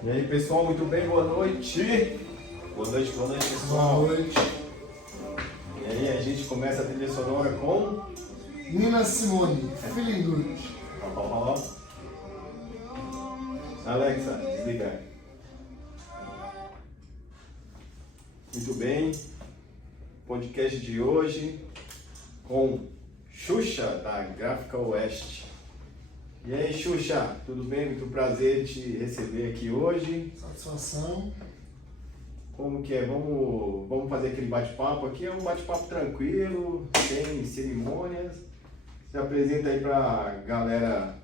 E aí, pessoal, muito bem? Boa noite. Boa noite, pessoal. Boa noite. E aí, a gente começa a trilha sonora com... Nina Simone, Feeling Good. Ó. Alexa, desliga. Muito bem. Podcast de hoje com Xuxa, da Gráfica Oeste. E aí, Xuxa, tudo bem? Muito prazer te receber aqui hoje. Satisfação. Como que é? Vamos fazer aquele bate-papo aqui. É um bate-papo tranquilo, sem cerimônias. Se apresenta aí pra galera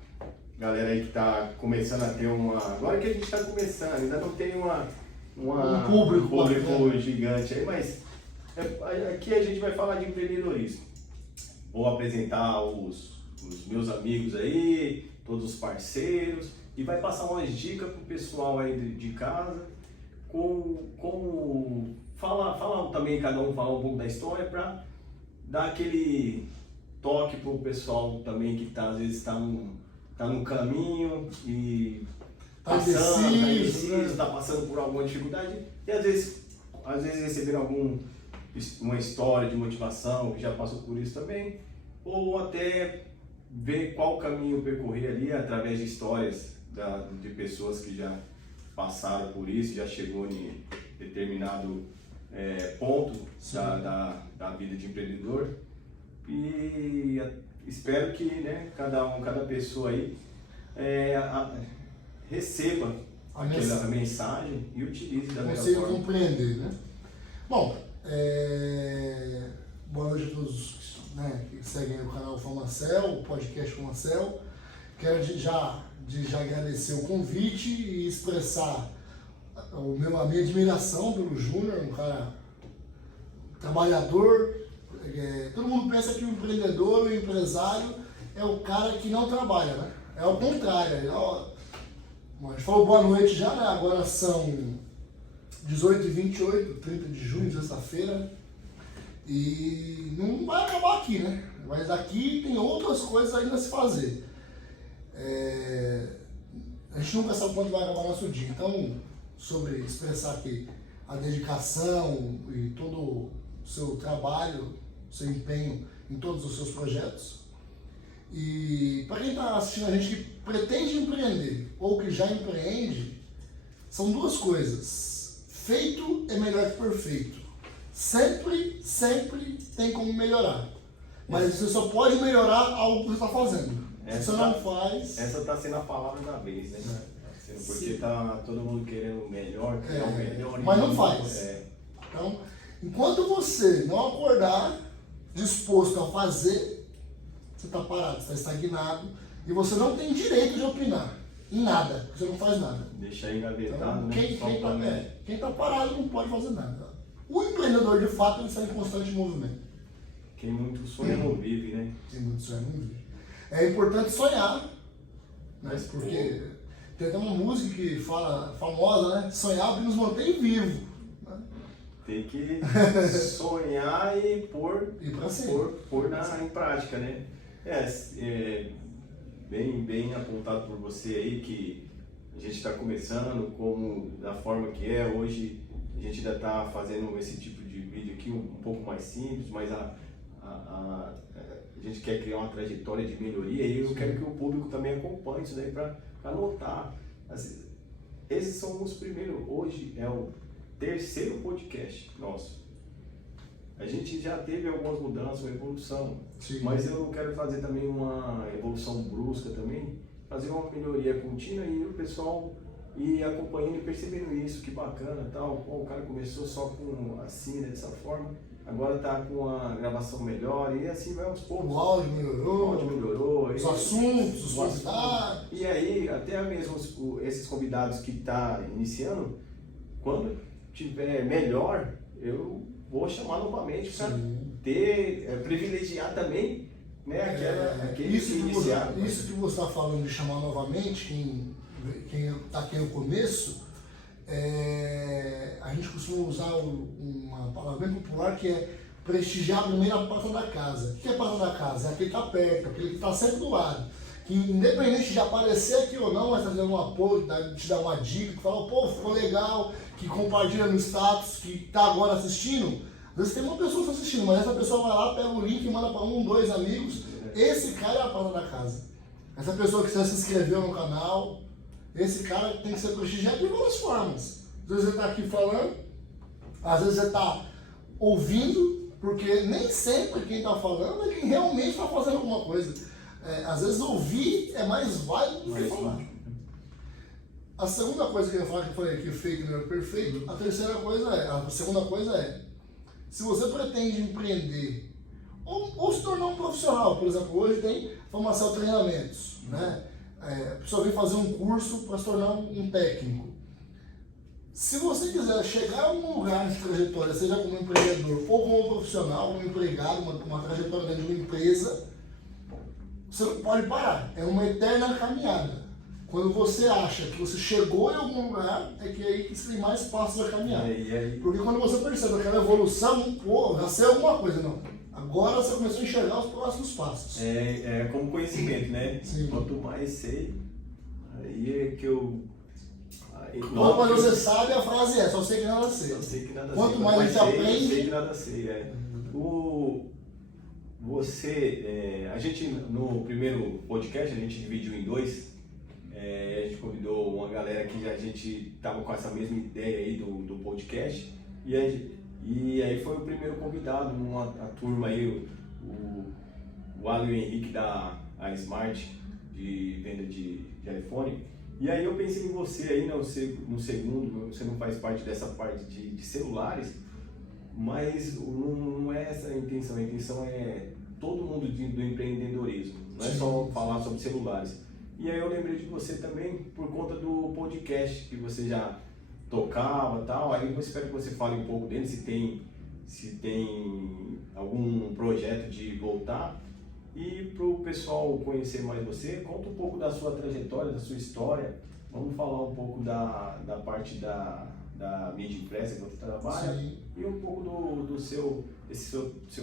aí que tá começando a ter uma... Agora que a gente tá começando, ainda não tem Um público gigante aí, mas aqui a gente vai falar de empreendedorismo. Vou apresentar os meus amigos aí, todos os parceiros, e vai passar umas dicas pro pessoal aí de casa, como falar também, cada um falar um pouco da história, para dar aquele toque pro pessoal também que tá, às vezes tá num caminho e tá indeciso, tá passando por alguma dificuldade, e às vezes receberam uma história de motivação, que já passou por isso também, ou até ver qual caminho percorrer ali através de histórias de pessoas que já passaram por isso, já chegou em determinado ponto da vida de empreendedor. E espero que, né, cada pessoa aí receba a mensagem e utilize da melhor consiga forma. compreender, né? Bom, boa noite a todos, né, que seguem o canal Famacel, o podcast Famacel. Quero já agradecer o convite e expressar a minha admiração pelo Júnior, um cara trabalhador. Todo mundo pensa que o empreendedor, o empresário, é o cara que não trabalha, né? É o contrário. A gente falou boa noite já, né? Agora são 18h28, 30 de junho, sexta-feira. E não vai acabar aqui, né? Mas daqui tem outras coisas ainda a se fazer. A gente nunca sabe quando vai acabar nosso dia. Então, sobre expressar aqui a dedicação e todo o seu trabalho, seu empenho em todos os seus projetos. E para quem está assistindo a gente que pretende empreender ou que já empreende, são duas coisas. Feito é melhor que perfeito. Sempre tem como melhorar. Mas você só pode melhorar algo que você está fazendo. Se você não faz... Essa está sendo a palavra da vez, né? Porque tá todo mundo querendo o melhor, o melhor. Mas não faz. Então, enquanto você não acordar disposto a fazer, você está parado, você está estagnado e você não tem direito de opinar em nada, porque você não faz nada. Deixa engavetado, então, né? Quem está parado não pode fazer nada. O empreendedor, de fato, ele está em constante movimento. Quem muito sonha não vive, né? Quem muito sonha não vive. É importante sonhar, né? Porque tem até uma música que fala, famosa, né? Sonhar é o que nos mantém vivos. Né? Tem que sonhar e pôr em prática, né? Bem apontado por você aí, que a gente está começando da forma que é hoje. A gente ainda está fazendo esse tipo de vídeo aqui um pouco mais simples, mas a gente quer criar uma trajetória de melhoria e eu quero que o público também acompanhe isso daí para notar. Assim, esses são os primeiros. Hoje é o terceiro podcast nosso. A gente já teve algumas mudanças, uma evolução, mas eu quero fazer também uma evolução brusca também, fazer uma melhoria contínua e o pessoal ir acompanhando e percebendo isso, que bacana, tal. O cara começou só com assim, né, dessa forma, agora tá com a gravação melhor e assim vai aos poucos. O áudio melhorou, os assuntos, os convidados. E aí, até mesmo esses convidados que tá iniciando, quando tiver melhor, eu vou chamar novamente para privilegiar também, né, aquele que iniciaram. Isso que você está falando de chamar novamente, quem está aqui no começo, a gente costuma usar uma palavra bem popular que é prestigiar a primeira porta da casa. O que é a porta da casa? É aquele que está perto, aquele que está sempre do lado. que independente de aparecer aqui ou não, vai trazer um apoio, te dar uma dica, que fala, pô, ficou legal, que compartilha no status, que tá agora assistindo. Às vezes tem uma pessoa assistindo, mas essa pessoa vai lá, pega o link e manda para 1, 2 amigos. Esse cara é a prata da casa. Essa pessoa que já se inscreveu no canal, esse cara tem que ser prestigiado de várias formas. Às vezes você está aqui falando, às vezes você está ouvindo, porque nem sempre quem está falando é quem realmente está fazendo alguma coisa. Às vezes ouvir é mais válido do que falar. A segunda coisa que eu ia falar, que eu falei aqui, feito não é perfeito, a segunda coisa é, se você pretende empreender ou se tornar um profissional, por exemplo, hoje tem formação e treinamentos, né? A pessoa vem fazer um curso para se tornar um técnico. Se você quiser chegar a algum lugar de trajetória, seja como empreendedor ou como profissional, como empregado, uma trajetória dentro de uma empresa, você não pode parar. É uma eterna caminhada. Quando você acha que você chegou em algum lugar, é que aí que você tem mais passos a caminhar. Porque quando você percebe aquela evolução, pô, já sei alguma coisa, não. Agora você começou a enxergar os próximos passos. É como conhecimento, né? Sim. Quanto mais sei, aí é que eu... Quando você sabe, a frase é, só sei que nada sei. Só sei que nada sei. Quanto mais a gente aprende... sei que nada sei, a gente, no primeiro podcast, a gente dividiu em 2. A gente convidou uma galera que a gente estava com essa mesma ideia aí do podcast. E aí foi o primeiro convidado, a turma aí, o Alan e o Henrique da Smart, de venda de iPhone. E aí eu pensei em você aí, no segundo, você não faz parte dessa parte de celulares, mas não é essa a intenção é todo mundo do empreendedorismo, não é só falar sobre celulares. E aí eu lembrei de você também por conta do podcast que você já tocava e tal, aí eu espero que você fale um pouco dele, se tem algum projeto de voltar. E para o pessoal conhecer mais você, conta um pouco da sua trajetória, da sua história. Vamos falar um pouco da parte da mídia impressa que você trabalha. Sim. E um pouco do seu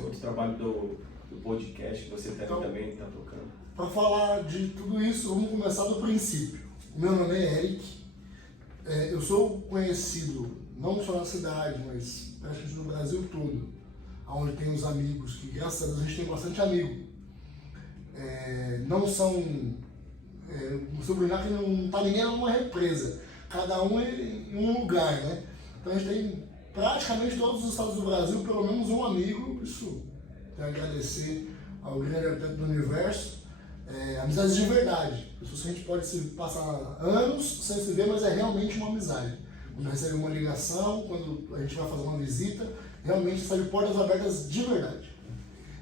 outro trabalho do podcast que você também está tocando. Para falar de tudo isso, vamos começar do princípio. Meu nome é Eric. Eu sou conhecido não só na cidade, mas praticamente no Brasil todo, onde tem os amigos, que graças a Deus a gente tem bastante amigo. Não são, sublinhar que não está ninguém numa represa, cada um em um lugar, né? Então a gente tem praticamente todos os estados do Brasil pelo menos um amigo, isso tem que agradecer ao grande arquiteto do universo, amizades de verdade, pessoas que a gente pode se passar anos sem se ver, mas é realmente uma amizade. Quando recebe uma ligação, quando a gente vai fazer uma visita, realmente está de portas abertas de verdade.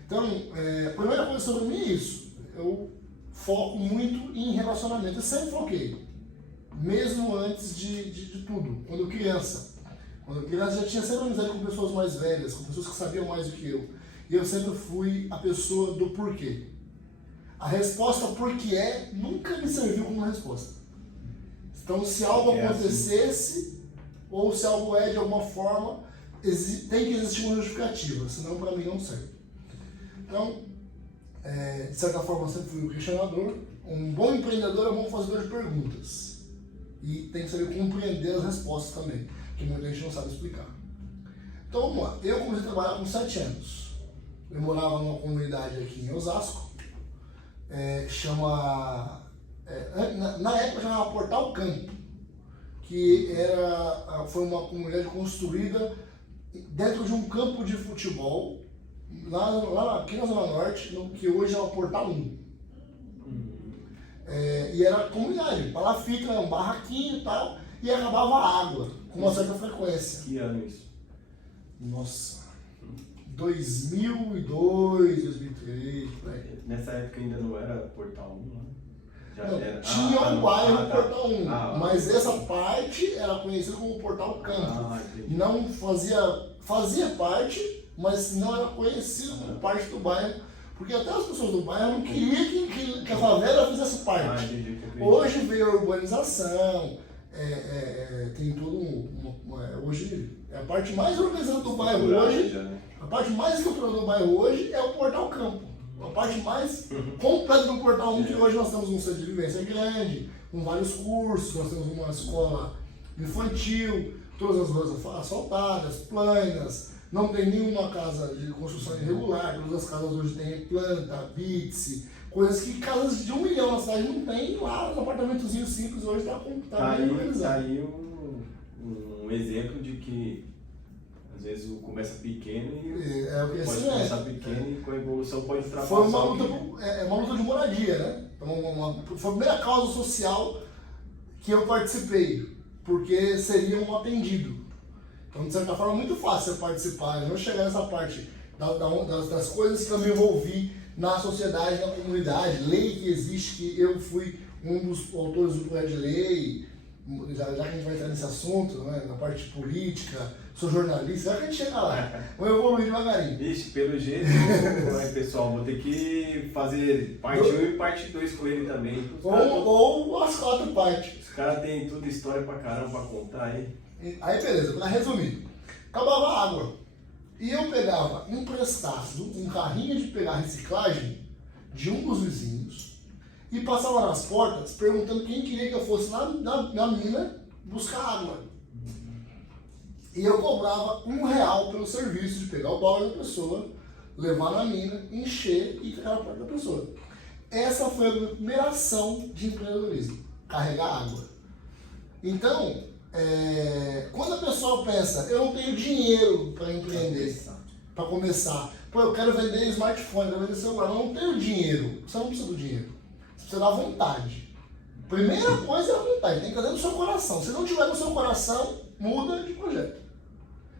Então, a primeira coisa sobre mim é isso. Eu foco muito em relacionamento. Eu sempre foquei. Mesmo antes de tudo. Quando criança. Quando criança já tinha sempre amizade com pessoas mais velhas, com pessoas que sabiam mais do que eu. E eu sempre fui a pessoa do porquê. A resposta porque nunca me serviu como resposta. Então, se algo acontecesse, ou se algo de alguma forma, tem que existir uma justificativa. Senão, para mim, não serve. Então, de certa forma, eu sempre fui um questionador. Um bom empreendedor é um bom fazedor de perguntas. E tem que saber compreender as respostas também, que muita gente não sabe explicar. Então, vamos lá. Eu comecei a trabalhar com 7 anos. Eu morava numa comunidade aqui em Osasco. Na época chamava Portal Campo, que foi uma comunidade construída dentro de um campo de futebol, lá aqui na Zona Norte, que hoje é o Portal 1. E era comunidade, palafita, um barraquinho e tal, e acabava a água com uma certa frequência. Que ano isso? Nossa, 2002, 2003, por aí. Nessa época ainda não era Portal 1, né? Tinha um bairro Portal 1, mas essa parte era conhecida como Portal Campo. Não fazia parte, mas não era conhecido como parte do bairro, porque até as pessoas do bairro não queriam que a favela fizesse parte. Entendi. Hoje veio a urbanização, tem todo hoje é a parte mais organizada do bairro hoje. A parte mais estruturada do bairro hoje é o Portal Campo. A parte mais completa do Portal 1, que hoje nós temos um centro de vivência grande, com vários cursos, nós temos uma escola infantil, todas as ruas asfaltadas, planas, não tem nenhuma casa de construção irregular, todas as casas hoje têm planta, BITS, coisas que casas de 1 milhão na cidade não tem, lá no apartamentozinho simples hoje está bem organizado. Tá aí um exemplo de que às vezes começa pequeno e pode começar pequeno e com a evolução pode ultrapassar. Foi uma luta de moradia, né? Foi a primeira causa social que eu participei, porque seria um atendido. Então, de certa forma, é muito fácil você participar. Eu não chegar nessa parte das coisas que eu me envolvi na sociedade, na comunidade, lei que existe, que eu fui um dos autores do projeto de lei, já que a gente vai entrar nesse assunto, né, na parte política, sou jornalista, já que a gente chega lá, vou evoluir devagarinho. Vixe, pelo jeito, pessoal, vou ter que fazer parte 1 e parte 2 com ele também. Ou as 4 partes. Os caras têm tudo história pra caramba pra contar aí. Aí beleza, pra resumir, acabava a água. E eu pegava emprestado um carrinho de pegar reciclagem de um dos vizinhos e passava nas portas perguntando quem queria que eu fosse na mina buscar água. E eu cobrava R$1 pelo serviço de pegar o balde da pessoa, levar na mina, encher e ficar na porta da pessoa. Essa foi a minha primeira ação de empreendedorismo, carregar água. Então, quando a pessoa pensa, eu não tenho dinheiro para empreender, para começar, pô, eu quero vender smartphone, eu quero vender celular, eu não tenho dinheiro, você não precisa do dinheiro, você precisa da vontade. Primeira coisa é a vontade, tem que ter no seu coração. Se não tiver no seu coração, muda de projeto.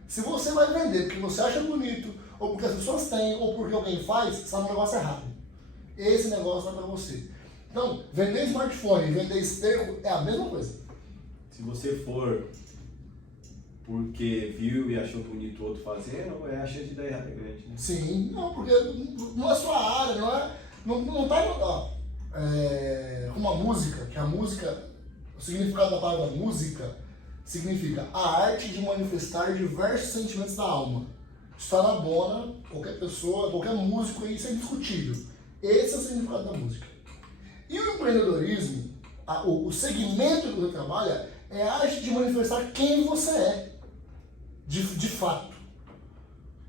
Se você vai vender porque você acha bonito, ou porque as pessoas têm, ou porque alguém faz, você está no negócio errado. Esse negócio não é para você. Então, vender smartphone e vender esterco é a mesma coisa. Se você for porque viu e achou bonito o outro fazendo, a chance de dar errado é grande, né? Sim, não, porque não é sua área, não tá como a música, que a música, o significado da palavra música significa a arte de manifestar diversos sentimentos da alma. Isso está na bona, qualquer pessoa, qualquer músico, isso é indiscutível. Esse é o significado da música. E o empreendedorismo, o segmento que você trabalha, é a arte de manifestar quem você é, de fato.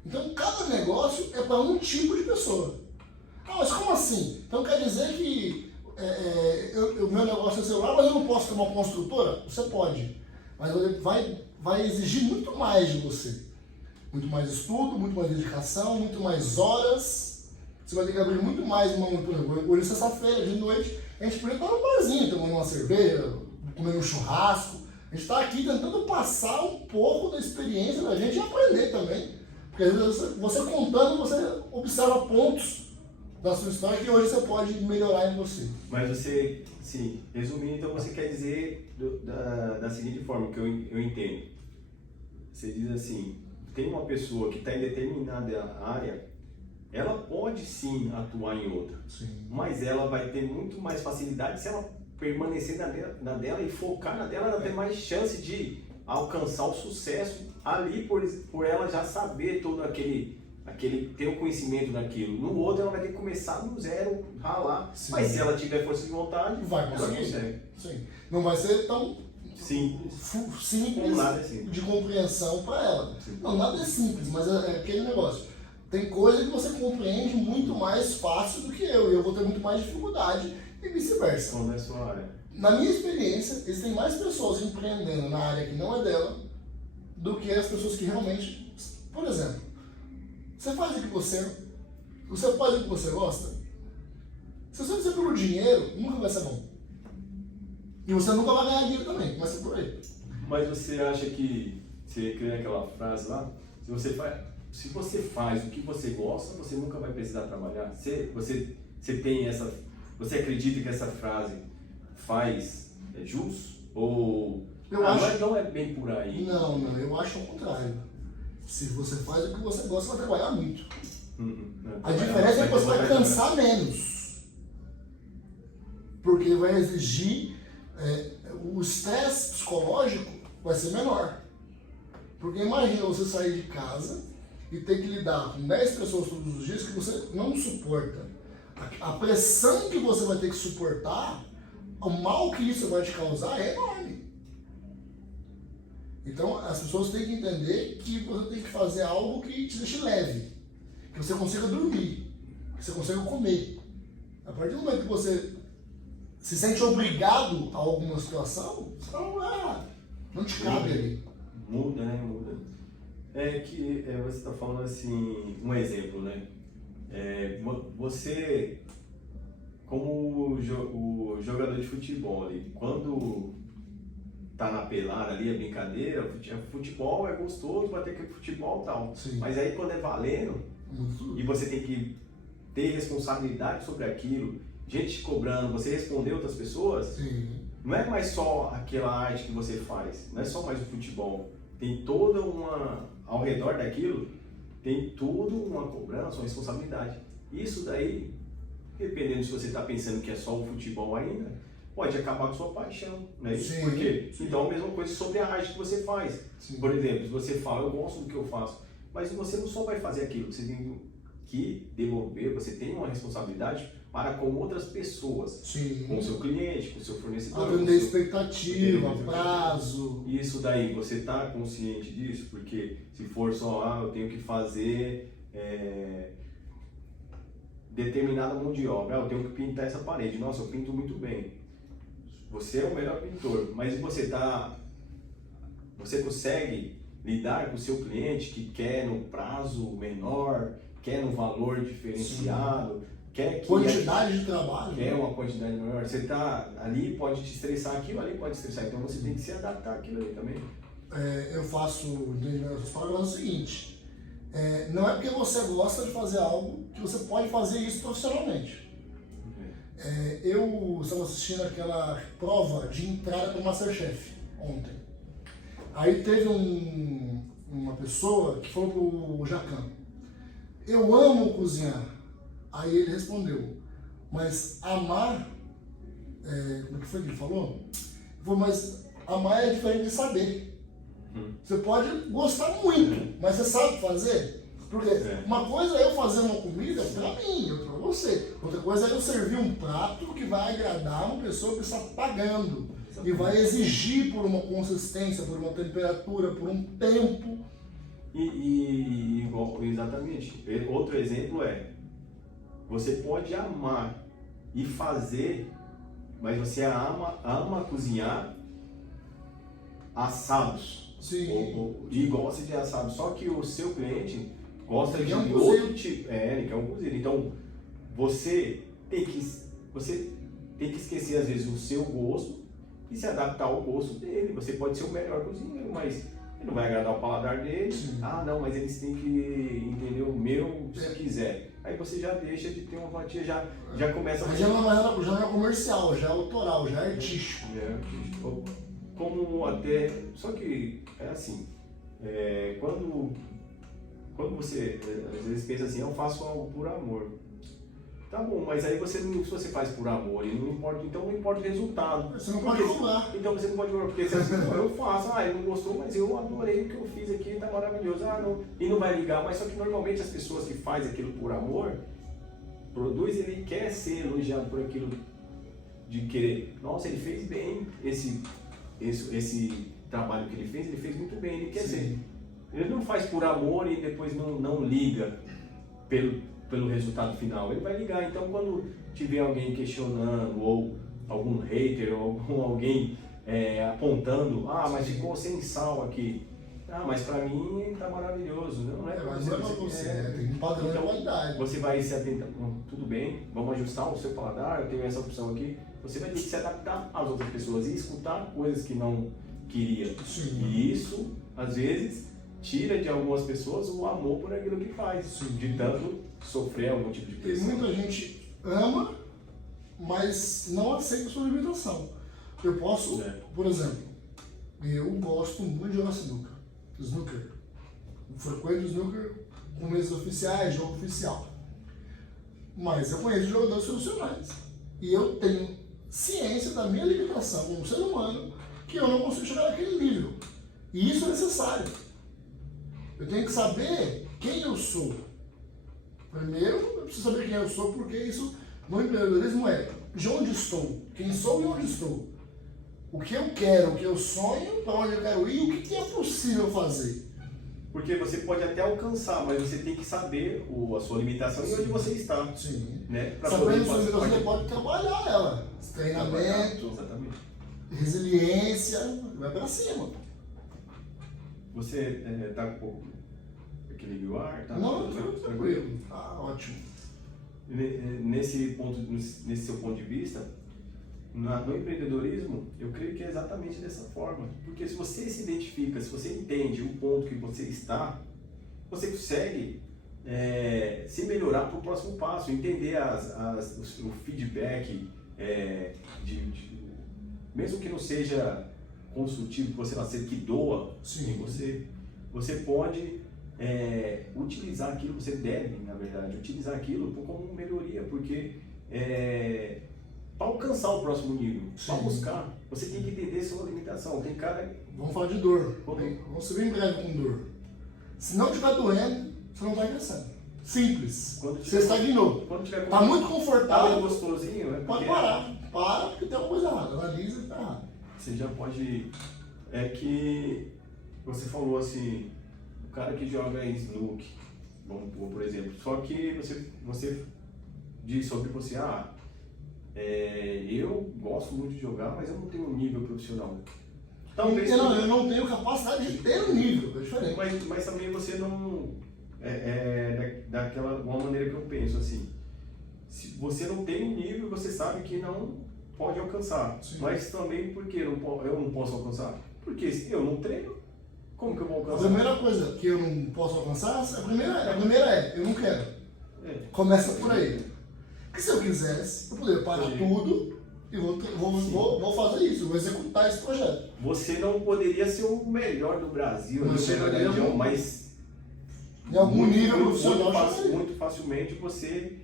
Então, cada negócio é para um tipo de pessoa. Ah, mas como assim? Então quer dizer que o meu negócio é celular, mas eu não posso ter uma construtora? Você pode, mas vai exigir muito mais de você. Muito mais estudo, muito mais dedicação, muito mais horas. Você vai ter que abrir muito mais mão. Por exemplo, hoje, sexta-feira, de noite, a gente podia estar no barzinho, tomando uma cerveja, comendo um churrasco. A gente está aqui tentando passar um pouco da experiência da gente e aprender também. Porque às vezes você contando, você observa pontos da sua história que hoje você pode melhorar em você. Mas você, sim, resumindo, então você quer dizer da seguinte forma, que eu entendo. Você diz assim, tem uma pessoa que está em determinada área, ela pode sim atuar em outra, Sim. mas ela vai ter muito mais facilidade se ela permanecer na dela e focar na dela, ela tem mais chance de alcançar o sucesso ali por ela já saber todo aquele ter o conhecimento daquilo. No outro ela vai ter que começar do zero, ralar, Sim. mas se ela tiver força de vontade, Vai ela conseguir. consegue. Sim. Não vai ser tão Simples. simples Nada é simples. de compreensão para ela. Sim. Não, nada é simples, mas é aquele negócio. Tem coisa que você compreende muito mais fácil do que eu, e eu vou ter muito mais dificuldade e vice-versa. Quando é sua área. Na minha experiência, existem mais pessoas empreendendo na área que não é dela do que as pessoas que realmente... Por exemplo, você faz o que você gosta? Se você fizer pelo dinheiro, nunca vai ser bom. E você nunca vai ganhar dinheiro também, começa por aí. Mas você acha que, você crê naquela frase lá, se você faz o que você gosta, você nunca vai precisar trabalhar? Você tem essa... Você acredita que essa frase faz jus? Ou não é bem por aí? Não, eu acho ao contrário. Se você faz o que você gosta, você vai trabalhar muito. A diferença é que você vai cansar menos. Porque vai exigir... o estresse psicológico vai ser menor. Porque imagina você sair de casa e ter que lidar com 10 pessoas todos os dias que você não suporta. A pressão que você vai ter que suportar, o mal que isso vai te causar é enorme. Então, as pessoas têm que entender que você tem que fazer algo que te deixe leve, que você consiga dormir, que você consiga comer. A partir do momento que você se sente obrigado a alguma situação, você não te cabe ali. Muda, né? Muda. Você está falando assim, um exemplo, né? Você, como o jogador de futebol ali, quando tá na pelada ali, a brincadeira, futebol é gostoso, vai ter que futebol e tal. Sim. Mas aí quando é valendo, e você tem que ter responsabilidade sobre aquilo, gente te cobrando, você responder outras pessoas, Sim. não é mais só aquela arte que você faz, não é só mais o futebol. Tem toda ao redor daquilo, tem tudo uma cobrança, uma responsabilidade. Isso daí, dependendo se você está pensando que é só o futebol ainda, pode acabar com sua paixão, né? Sim, Por quê? sim. Então, a mesma coisa sobre a arte que você faz. Sim. Por exemplo, se você fala, eu gosto do que eu faço, mas você não só vai fazer aquilo, você tem que devolver, você tem uma responsabilidade para com outras pessoas. Sim. Com o seu cliente, com o seu fornecedor. Atender expectativa, prazo. Isso daí, você está consciente disso? Porque se for só, eu tenho que fazer determinada mão de obra, eu tenho que pintar essa parede, nossa, eu pinto muito bem. Você é o melhor pintor, mas você consegue lidar com o seu cliente que quer no prazo menor, quer no valor diferenciado, Sim. quer quantidade de trabalho. Quer uma quantidade maior. Você tá ali, pode te estressar aquilo, ali pode te estressar. Então você tem que se adaptar àquilo ali também. Eu faço essas palavras o seguinte: não é porque você gosta de fazer algo que você pode fazer isso profissionalmente. Eu estava assistindo aquela prova de entrada para o Masterchef ontem. Aí teve uma pessoa que falou pro Jacan: eu amo cozinhar. Aí ele respondeu: mas amar, como é que foi que ele falou? Ele falou: mas amar é diferente de saber. Você pode gostar muito, mas você sabe fazer? Porque uma coisa é eu fazer uma comida para mim, outra para você. Outra coisa é eu servir um prato que vai agradar uma pessoa que está pagando. E vai exigir por uma consistência, por uma temperatura, por um tempo. Exatamente. Outro exemplo você pode amar e fazer, mas você ama cozinhar assados. Sim. E gosta de assados. Só que o seu cliente gosta de um outro tipo. Ele quer um cozido. Então, você tem que esquecer, às vezes, o seu gosto e se adaptar ao gosto dele. Você pode ser o melhor cozinheiro, mas ele não vai agradar o paladar dele. Sim. Não, mas eles têm que entender o meu se quiser. Aí você já deixa de ter uma fatia, já começa a... Mas já não é comercial, já é autoral, já é artístico. Como até... Só que é assim, quando você às vezes pensa assim, eu faço algo por amor. Tá bom, mas aí se você faz por amor e não importa, então não importa o resultado. Você não pode cobrar. Então você não pode cobrar, porque assim, eu faço, ele não gostou, mas eu adorei o que eu fiz aqui, tá maravilhoso. E não vai ligar, mas só que normalmente as pessoas que fazem aquilo por amor, ele quer ser elogiado por aquilo de querer. Nossa, ele fez bem esse trabalho que ele fez muito bem, ele quer ser. Ele não faz por amor e depois não liga pelo resultado final, ele vai ligar. Então, quando tiver alguém questionando, ou algum hater, ou alguém apontando, mas ficou sem sal aqui, mas pra mim tá maravilhoso. Não é pra mas não é pra você, tem um padrão de qualidade. Você vai se atentar, tudo bem, vamos ajustar o seu paladar, eu tenho essa opção aqui. Você vai ter que se adaptar às outras pessoas e escutar coisas que não queria. Sim. E isso, às vezes, tira de algumas pessoas o amor por aquilo que faz, Sim. de tanto sofrer algum tipo de pressão. Tem muita gente ama, mas não aceita a sua limitação. Eu posso, por exemplo, eu gosto muito de jogar snooker. Eu frequento snooker com meses oficiais, jogo oficial. Mas eu conheço jogadores profissionais. E eu tenho ciência da minha limitação como ser humano, que eu não consigo chegar naquele nível. E isso é necessário. Eu tenho que saber quem eu sou. Primeiro, eu preciso saber quem eu sou, porque isso No empreendedorismo é de onde estou, quem sou e onde estou. O que eu quero, o que eu sonho, para onde eu quero ir, o que é possível fazer. Porque você pode até alcançar, mas você tem que saber a sua limitação e onde você está. Sim. Né? Pra Sabendo poder sua limitação, você pode trabalhar ela. Treinamento, exatamente. resiliência, vai para cima. Você tá com pouco equilíbrio ar? Tá Não, tranquilo. Tá ótimo. Nesse seu ponto de vista, no empreendedorismo, eu creio que é exatamente dessa forma. Porque se você se identifica, se você entende o ponto que você está, você consegue se melhorar para o próximo passo, entender o feedback, mesmo que não seja construtivo, que você nascer que doa em você, você pode utilizar aquilo, você deve, na verdade, utilizar aquilo como melhoria, porque para alcançar o próximo nível, para buscar, você tem que entender sua limitação. Tem cara... Vamos falar de dor. Vamos ser bem breve com dor. Se não estiver doendo, você não vai crescendo. Simples. Você estagnou. Está muito confortável. Gostosinho, pode parar. Para porque tem alguma coisa errada. Analisa e está errado. Você já pode... É que você falou assim, o cara que joga em snook, vamos pôr, por exemplo, só que você diz sobre você, eu gosto muito de jogar, mas eu não tenho um nível profissional. Talvez eu não tenho capacidade de ter um nível, é diferente. Mas também você não... daquela uma maneira que eu penso, assim, se você não tem um nível, você sabe que não pode alcançar. Sim. Mas também porque eu não posso alcançar? Porque se eu não treino, como que eu vou alcançar? A primeira coisa que eu não posso alcançar, a primeira eu não quero. Começa por aí. Porque se eu quisesse, eu poderia parar tudo e vou fazer isso, vou executar esse projeto. Você não poderia ser o melhor do Brasil, mas em algum nível profissional muito facilmente você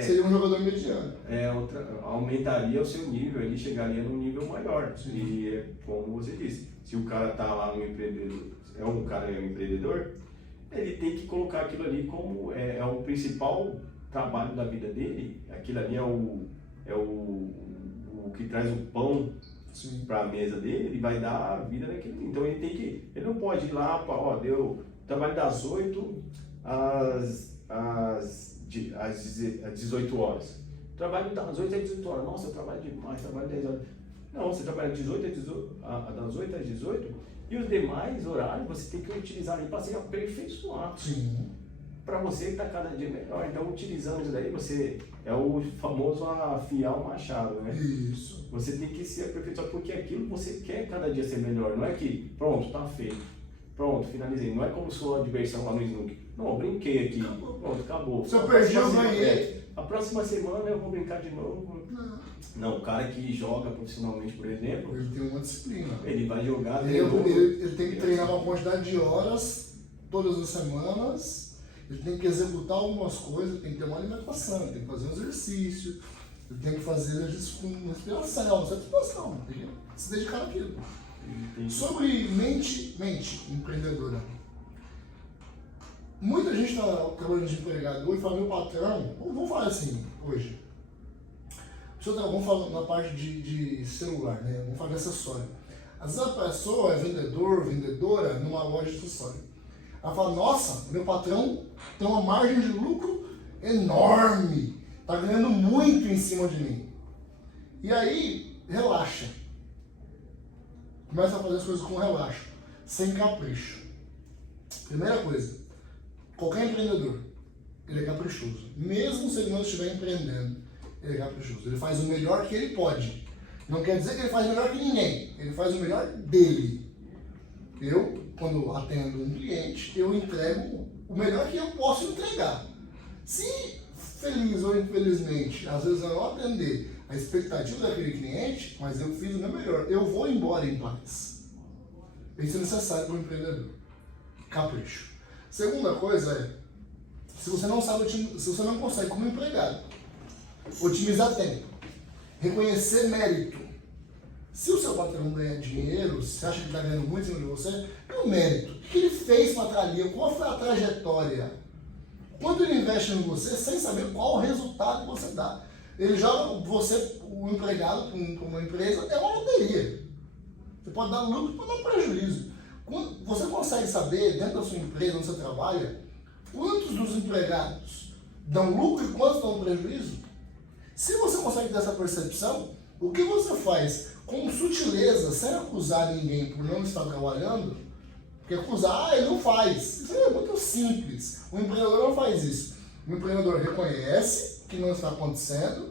seria um jogador mediano. Aumentaria o seu nível, ele chegaria num nível maior. Sim. E como você disse, se o cara está lá no empreendedor, um empreendedor, ele tem que colocar aquilo ali como o principal trabalho da vida dele. Aquilo ali é o que traz o pão para a mesa dele, ele vai dar a vida naquilo. Então ele não pode ir lá, deu trabalho das 8 às 18 horas. Trabalho das 8 às 18 horas. Nossa, eu trabalho demais, trabalho 10 horas. Não, você trabalha das 8 às 18 e os demais horários você tem que utilizar ali para se aperfeiçoar. Sim. Para você que está cada dia melhor. Então, utilizando isso daí, você é o famoso afiar o machado, né? Isso. Você tem que se aperfeiçoar porque aquilo você quer cada dia ser melhor. Não é que, pronto, tá feito. Pronto, finalizei. Não é como sua diversão lá no snook. Não, eu brinquei aqui. Pronto, acabou. Se eu perdi, eu ganhei. A próxima semana eu vou brincar de novo. Não, o cara que joga profissionalmente, por exemplo... Ele tem uma disciplina. Ele vai jogar... Ele tem que treinar uma quantidade de horas todas as semanas. Ele tem que executar algumas coisas, tem que ter uma alimentação, tem que fazer um exercício, ele tem que fazer exercício com respiração, satisfação, tem que se dedicar naquilo. Sobre mente empreendedora. Muita gente está trabalhando de empregado hoje e fala, meu patrão, vamos falar assim hoje. Vamos falar na parte de celular, né? Vamos falar de acessório. Às vezes a pessoa é vendedora numa loja de acessório. Ela fala, nossa, meu patrão tem uma margem de lucro enorme, está ganhando muito em cima de mim. E aí, relaxa. Começa a fazer as coisas com relaxo, sem capricho. Primeira coisa, qualquer empreendedor, ele é caprichoso. Mesmo se ele não estiver empreendendo, ele é caprichoso. Ele faz o melhor que ele pode. Não quer dizer que ele faz melhor que ninguém, ele faz o melhor dele. Quando atendo um cliente, eu entrego o melhor que eu posso entregar. Se, feliz ou infelizmente, às vezes eu não atender a expectativa daquele cliente, mas eu fiz o meu melhor, eu vou embora em paz. Isso é necessário para o empreendedor. Capricho. Segunda coisa se você não consegue como empregado, otimizar tempo, reconhecer mérito. Se o seu patrão ganha dinheiro, se você acha que está ganhando muito em cima de você, é o mérito. O que ele fez para estar ali? Qual foi a trajetória? Quanto ele investe em você sem saber qual o resultado que você dá? Ele joga você, o empregado, para uma empresa, é uma loteria. Você pode dar lucro, pode dar prejuízo. Você consegue saber, dentro da sua empresa, onde você trabalha, quantos dos empregados dão lucro e quantos dão prejuízo? Se você consegue ter essa percepção, o que você faz com sutileza, sem acusar ninguém por não estar trabalhando, porque acusar, ele não faz. Isso é muito simples. O empreendedor não faz isso. O empreendedor reconhece que não está acontecendo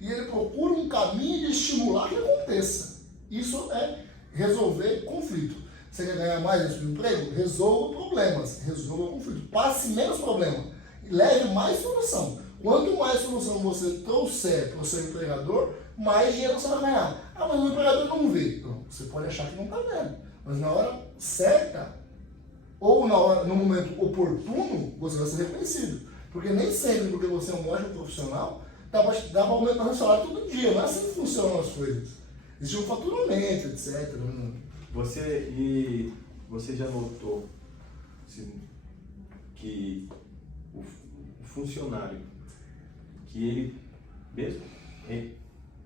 e ele procura um caminho de estimular que aconteça. Isso é resolver conflito. Você quer ganhar mais nesse emprego? Resolva problemas, resolva conflito. Passe menos problema e leve mais solução. Quanto mais solução você trouxer para o seu empregador, mais dinheiro você vai ganhar. Ah, mas o empregador não vê. Então, você pode achar que não está vendo. Mas na hora certa, ou no momento oportuno, você vai ser reconhecido. Porque nem sempre, porque você é um ótimo profissional, dá para aumentar o salário todo dia. Não é assim que funcionam as coisas. Existe um faturamento, etc. Você já notou que o funcionário, que ele, mesmo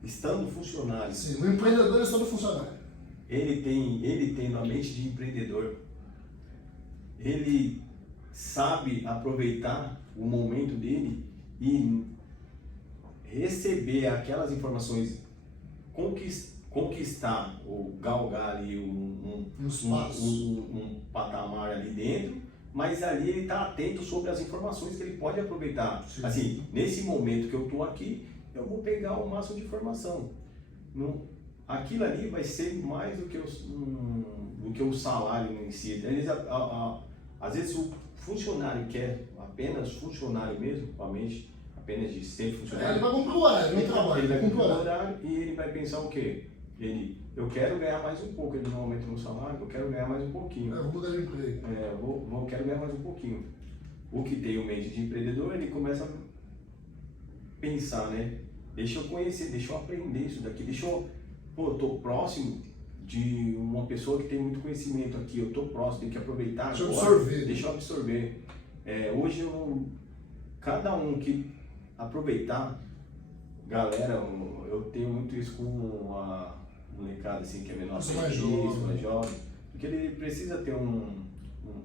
estando funcionário... Sim, o empreendedor estando funcionário. Ele tem a mente de empreendedor, ele sabe aproveitar o momento dele e receber aquelas informações, conquistar ou galgar ali um patamar ali dentro, mas ali ele está atento sobre as informações que ele pode aproveitar. Sim. Assim, nesse momento que eu estou aqui, eu vou pegar o máximo de informação. Aquilo ali vai ser mais do que o salário em si. Às vezes o funcionário quer apenas funcionário mesmo, com a mente apenas de ser funcionário. Ele vai cumprir o horário, não trabalha. Ele vai cumprir o horário e ele vai pensar o quê? Eu quero ganhar mais um pouco, ele não aumenta o salário, eu quero ganhar mais um pouquinho. Eu vou mudar de emprego. Eu quero ganhar mais um pouquinho. O que tem o mente de empreendedor, ele começa a pensar, né? Deixa eu conhecer, deixa eu aprender isso daqui, eu tô próximo de uma pessoa que tem muito conhecimento aqui, eu tô próximo, tenho que aproveitar agora. Deixa eu absorver. Hoje, cada um que aproveitar, galera, eu tenho muito isso com a molecada assim, que é menor, mais jovem, porque ele precisa ter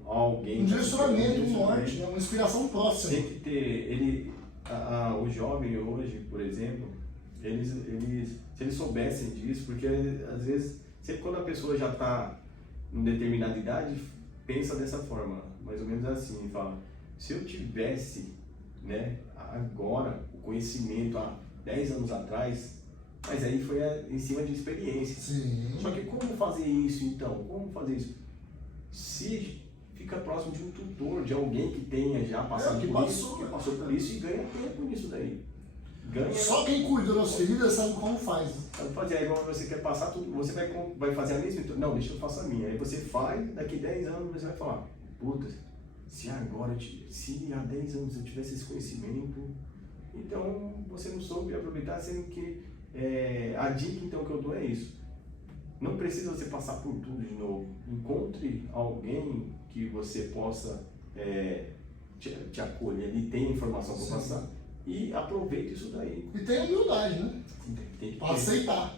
alguém... Um direcionamento, um norte, uma inspiração próxima. Tem que ter, o jovem hoje, por exemplo, se eles soubessem disso, porque às vezes, sempre quando a pessoa já está em determinada idade, pensa dessa forma, mais ou menos assim, fala, se eu tivesse, né, agora, o conhecimento há 10 anos atrás, mas aí foi em cima de experiência. Sim. Só que como fazer isso então? Como fazer isso? Se fica próximo de um tutor, de alguém que tenha já passado por isso, que passou por isso e ganha tempo nisso daí. Só quem cuida das feridas sabe como faz. Sabe fazer, aí igual você quer passar tudo, você vai fazer a mesma, não, deixa eu faço a minha. Aí você faz, daqui 10 anos você vai falar, puta, se há 10 anos eu tivesse esse conhecimento, então você não soube aproveitar, sendo que a dica então que eu dou é isso. Não precisa você passar por tudo de novo. Encontre alguém que você possa te acolher ali, tem informação para passar. E aproveite isso daí. E tem humildade, né? Para aceitar.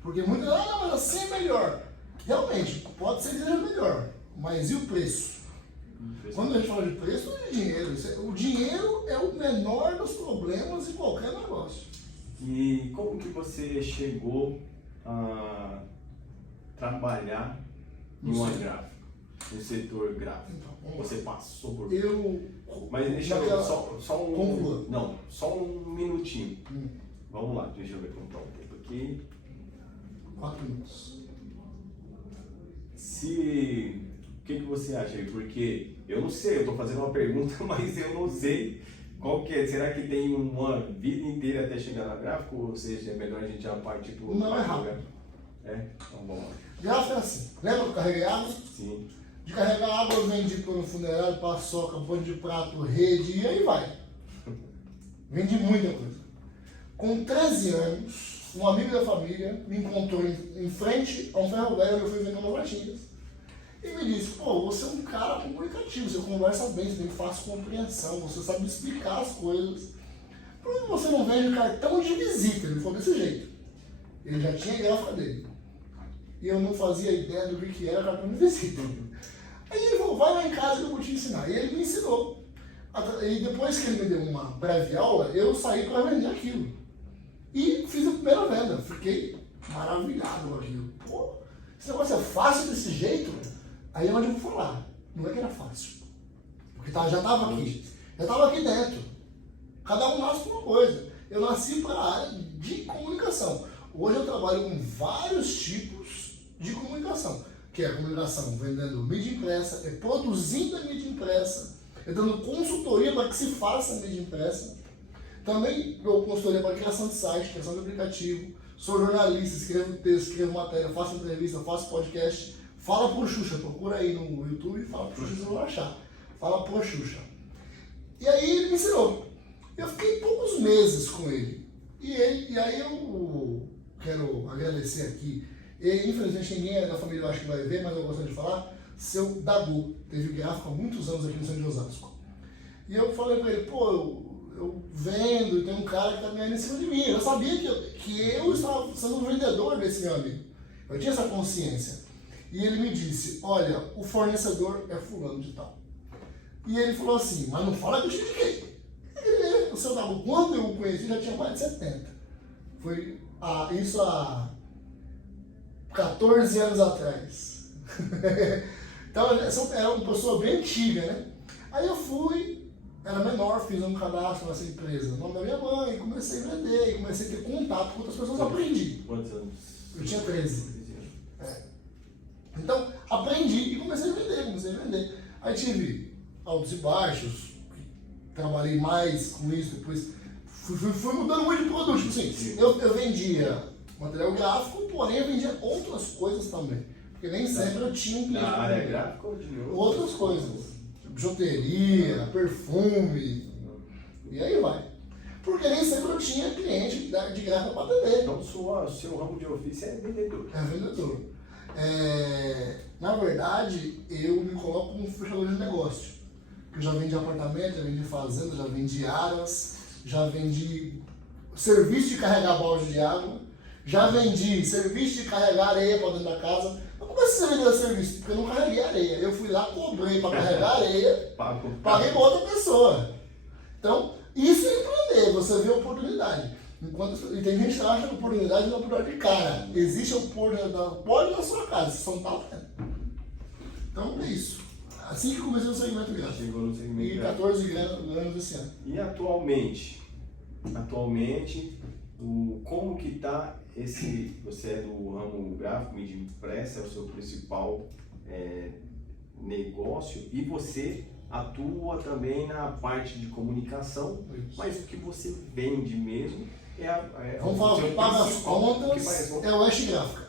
Porque muitas vezes, mas assim é melhor. Realmente, pode ser que seja melhor. Mas e o preço? Quando a gente fala de preço, não é dinheiro. O dinheiro é o menor dos problemas em qualquer negócio. E como que você chegou a trabalhar em uma gráfica, no setor gráfico? Então, você passou por... Mas deixa eu só um minutinho. Vamos lá, deixa eu ver como está o tempo aqui. 4 minutos. O que você acha aí? Porque eu não sei, eu estou fazendo uma pergunta, mas eu não sei qual que é. Será que tem uma vida inteira até chegar na gráfica? Ou seja, é melhor a gente já partir para o... Não, é rápido. Então vamos lá. Gráfica é assim. Lembra que eu carreguei água? Sim. De carregar água eu vendi pelo funerário, paçoca, pano de prato, rede e aí vai. Vendi muita coisa. Com 13 anos, um amigo da família me encontrou em frente a um ferro velho, eu fui vender latinhas. E me disse, pô, você é um cara comunicativo, você conversa bem, você tem fácil compreensão, você sabe explicar as coisas. por que você não vende cartão de visita? Ele falou desse jeito. Ele já tinha a gráfica dele. E eu não fazia ideia do que era cartão de visita. Aí ele falou, vai lá em casa que eu vou te ensinar. E ele me ensinou. E depois que ele me deu uma breve aula, eu saí para vender aquilo. E fiz a primeira venda. Fiquei maravilhado com aquilo. Pô, esse negócio é fácil desse jeito? Aí é onde eu vou falar. Não é que era fácil. Porque já estava aqui. Já estava aqui dentro. Cada um nasce com uma coisa. Eu nasci para a área de comunicação. Hoje eu trabalho com vários tipos de comunicação. Que é a comunicação vendendo mídia impressa, é produzindo a mídia impressa, é dando consultoria para que se faça a mídia impressa. Também dou consultoria para criação de site, criação de aplicativo. Sou jornalista, escrevo texto, escrevo matéria, faço entrevista, faço podcast. Fala por Xuxa, procura aí no YouTube e fala por Xuxa, você vai achar. Fala por Xuxa. E aí ele me ensinou. Eu fiquei poucos meses com ele. E aí eu quero agradecer aqui. E, infelizmente ninguém da família eu acho que vai ver, mas eu gostaria de falar. Seu Dabu, teve gráfico há muitos anos aqui no centro de Osasco. E eu falei para ele, pô, eu vendo e tem um cara que está ganhando em cima de mim. Eu sabia que eu estava sendo um vendedor desse meu amigo. Eu tinha essa consciência. E ele me disse, olha, o fornecedor é fulano de tal. E ele falou assim, mas não fala que eu te indiquei. O seu Dabu, quando eu o conheci, já tinha mais de 70. Foi isso há 14 anos atrás. Então, era uma pessoa bem antiga, né? Aí eu fui, era menor, fiz um cadastro nessa empresa, no nome da minha mãe, comecei a vender, comecei a ter contato com outras pessoas, aprendi. Quantos anos? Eu tinha 13. Então, aprendi e comecei a vender. Aí tive altos e baixos, trabalhei mais com isso, depois fui mudando muito de produto. Tipo assim, eu vendia material gráfico, porém eu vendia outras coisas também. Porque nem sempre eu tinha um cliente. Na área gráfica ou de novo? Outras coisas. Bijuteria, perfume, e aí vai. Porque nem sempre eu tinha cliente de gráfica para atender. Então seu ramo de ofício é vendedor. É vendedor. Na verdade, eu me coloco como fechador de negócio. Eu já vendi apartamento, já vendi fazenda, já vendi aras, já vendi serviço de carregar balde de água, já vendi serviço de carregar areia para dentro da casa. Eu comecei a vender serviço, porque eu não carreguei areia. Eu fui lá, cobrei para carregar areia, paguei para outra pessoa. Então, isso é empreender, você vê a oportunidade. E tem gente que acha que a oportunidade não é oportunidade de cara. Existe a oportunidade, pode na sua casa, se não está vendo. Então é isso. Assim que comecei no segmento gráfico. Chegou no segmento E 14 anos esse ano. E atualmente, como que está você é do ramo gráfico, mídia impressa, é o seu principal negócio, e você atua também na parte de comunicação, mas o que você vende mesmo vamos falar, o que paga as contas é o Oeste Gráfica.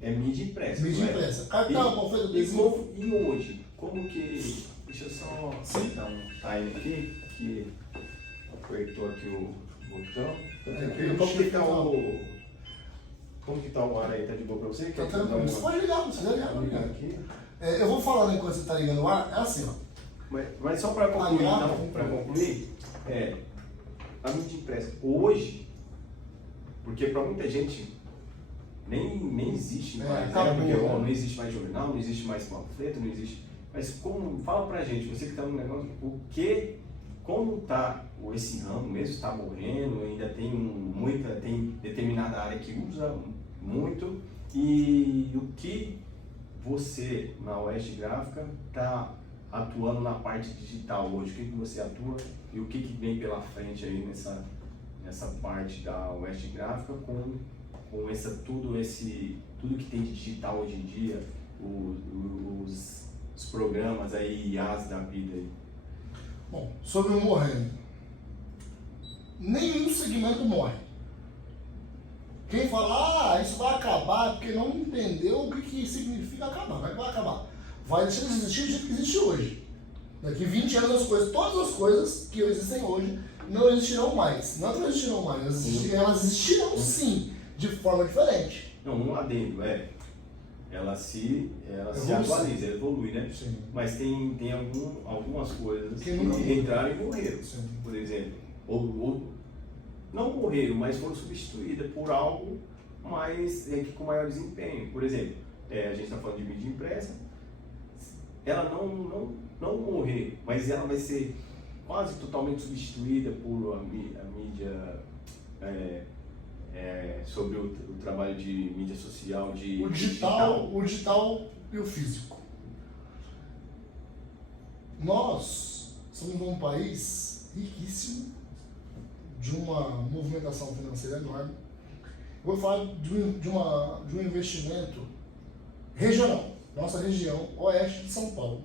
É mídia impressa. Mídia impressa. Cartão, panfleto, adesivo. E hoje, como que... Deixa eu só acertar um time aqui, que apertou aqui o botão. Como que tá o ar aí? Tá de boa pra você? Tá tranquilo. Você pode ligar, você pode ligar. Aqui. Eu vou falando enquanto você tá ligando o ar, é assim, ó. Mas só para concluir, a mídia impressa hoje, porque para muita gente nem existe mais, porque não existe mais jornal, não existe mais panfleto, não existe. Mas fala pra gente, você que está no negócio, como tá esse ramo mesmo, está morrendo, ainda tem determinada área que usa muito, e o que você na Oeste Gráfica está atuando na parte digital hoje, o que você atua e o que vem pela frente aí nessa parte da Oeste Gráfica com tudo que tem de digital hoje em dia, os programas aí, IAs da vida aí. Bom, sobre o morrendo, nenhum segmento morre. Quem fala, isso vai acabar porque não entendeu o que significa acabar, vai acabar. Vai deixar de existir do jeito que existe hoje. Daqui 20 anos todas as coisas que existem hoje não existirão mais. Não não existirão mais, elas existirão sim, de forma diferente. Não, um adendo, ela se atualiza, ela evolui, né? Sim. Mas tem algumas coisas que nunca entraram e morreram. Sim. Por exemplo, ou não morreram, mas foram substituídas por algo mais, com maior desempenho. Por exemplo, a gente está falando de mídia impressa, ela não morrer, mas ela vai ser quase totalmente substituída por a mídia sobre o trabalho de mídia social, o digital e o físico. Nós somos um país riquíssimo, de uma movimentação financeira enorme. Vou falar de um investimento regional, nossa região oeste de São Paulo.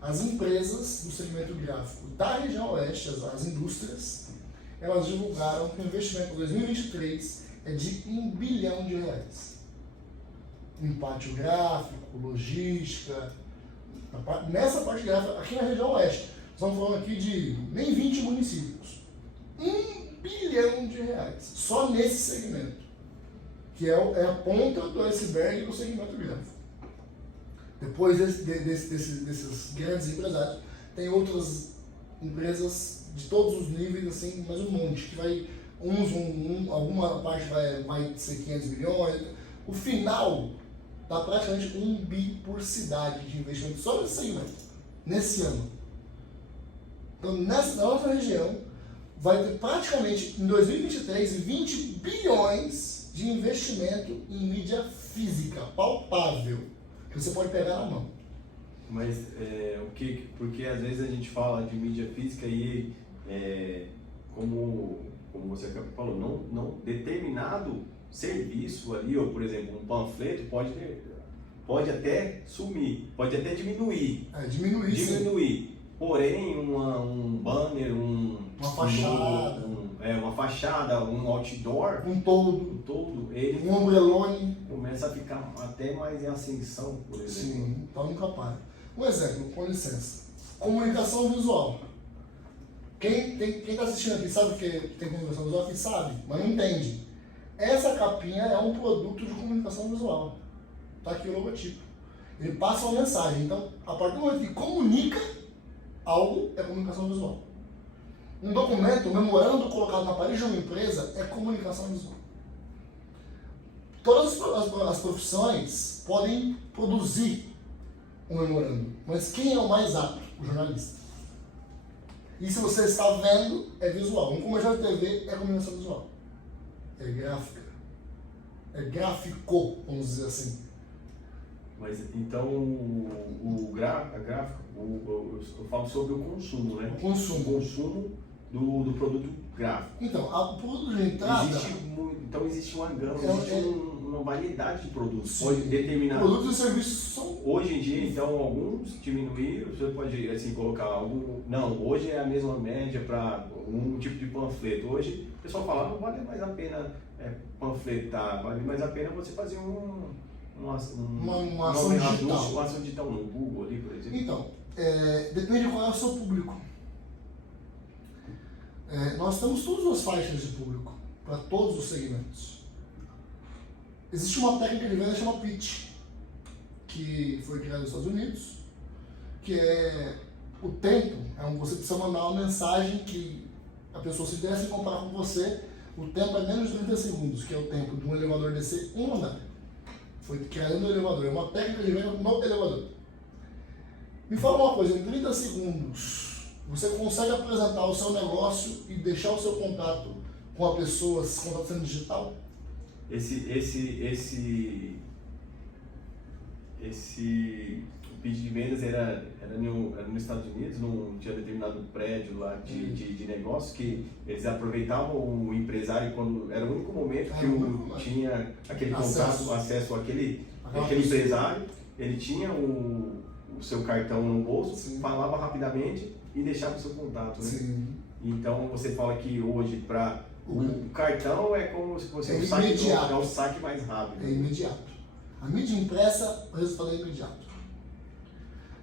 As empresas do segmento gráfico da região oeste, as indústrias, elas divulgaram que o investimento em 2023 é de R$1 bilhão. Em pátio gráfico, logística, nessa parte gráfica, aqui na região oeste. Estamos falando aqui de nem 20 municípios. R$1 bilhão, só nesse segmento, que é a ponta do iceberg do segmento gráfico. Depois desses grandes empresários, tem outras empresas de todos os níveis, assim, mas um monte, que vai, alguma parte vai ser 500 milhões, o final dá praticamente 1 bi por cidade de investimento só nesse segmento, nesse ano. Então, na nossa região, vai ter praticamente, em 2023, 20 bilhões de investimento em mídia física, palpável, que você pode pegar na mão. Mas porque às vezes a gente fala de mídia física e como você falou, não determinado serviço ali, ou por exemplo, um panfleto pode até sumir, pode até diminuir. Diminuir. Porém, um banner, uma fachada, um outdoor, um toldo, ele um ombrelone, começa a ficar até mais em ascensão, por exemplo. Sim, então nunca para. Um exemplo, com licença. Comunicação visual. Quem está assistindo aqui sabe que tem comunicação visual? Quem sabe, mas não entende. Essa capinha é um produto de comunicação visual. Está aqui o logotipo. Ele passa uma mensagem. Então, a partir do momento que comunica algo, é comunicação visual. Um documento, um memorando colocado na parede de uma empresa é comunicação visual. Todas as profissões podem produzir um memorando, mas quem é o mais apto? O jornalista. E se você está vendo, é visual. Um comercial de TV é comunicação visual. É gráfica. É gráfico, vamos dizer assim. Mas então a gráfica, eu falo sobre o consumo, né? O consumo do produto gráfico. Então, o produto de entrada... Existe uma gama, uma variedade de produtos. Sim. Pode determinar... Produtos e serviços são... Hoje em dia, então, alguns diminuíram, você pode assim, colocar algum... Não, hoje é a mesma média para um tipo de panfleto. Hoje, o pessoal fala, não vale mais a pena panfletar, vale mais a pena você fazer uma ação digital no Google ali, por exemplo. Então, depende de qual é o seu público. Nós temos todas as faixas de público, para todos os segmentos. Existe uma técnica de venda chamada pitch, que foi criada nos Estados Unidos, que é o tempo, você precisa mandar uma mensagem que a pessoa se desse comprar com você, o tempo é menos de 30 segundos, que é o tempo de um elevador descer um andar. Foi criado no elevador, é uma técnica de venda no elevador. Me fala uma coisa, em 30 segundos, você consegue apresentar o seu negócio e deixar o seu contato com a pessoa, se contato sendo digital? Esse pitch de vendas era nos Estados Unidos, num tinha determinado prédio lá de negócio, que eles aproveitavam o empresário quando era o único momento que tinha aquele contato, acesso àquele empresário, ele tinha o seu cartão no bolso, Sim. falava rapidamente e deixava o seu contato, né? Sim. Então você fala que hoje para o cartão é como se fosse um saque, é o saque mais rápido. É imediato. A mídia impressa, o resultado é imediato.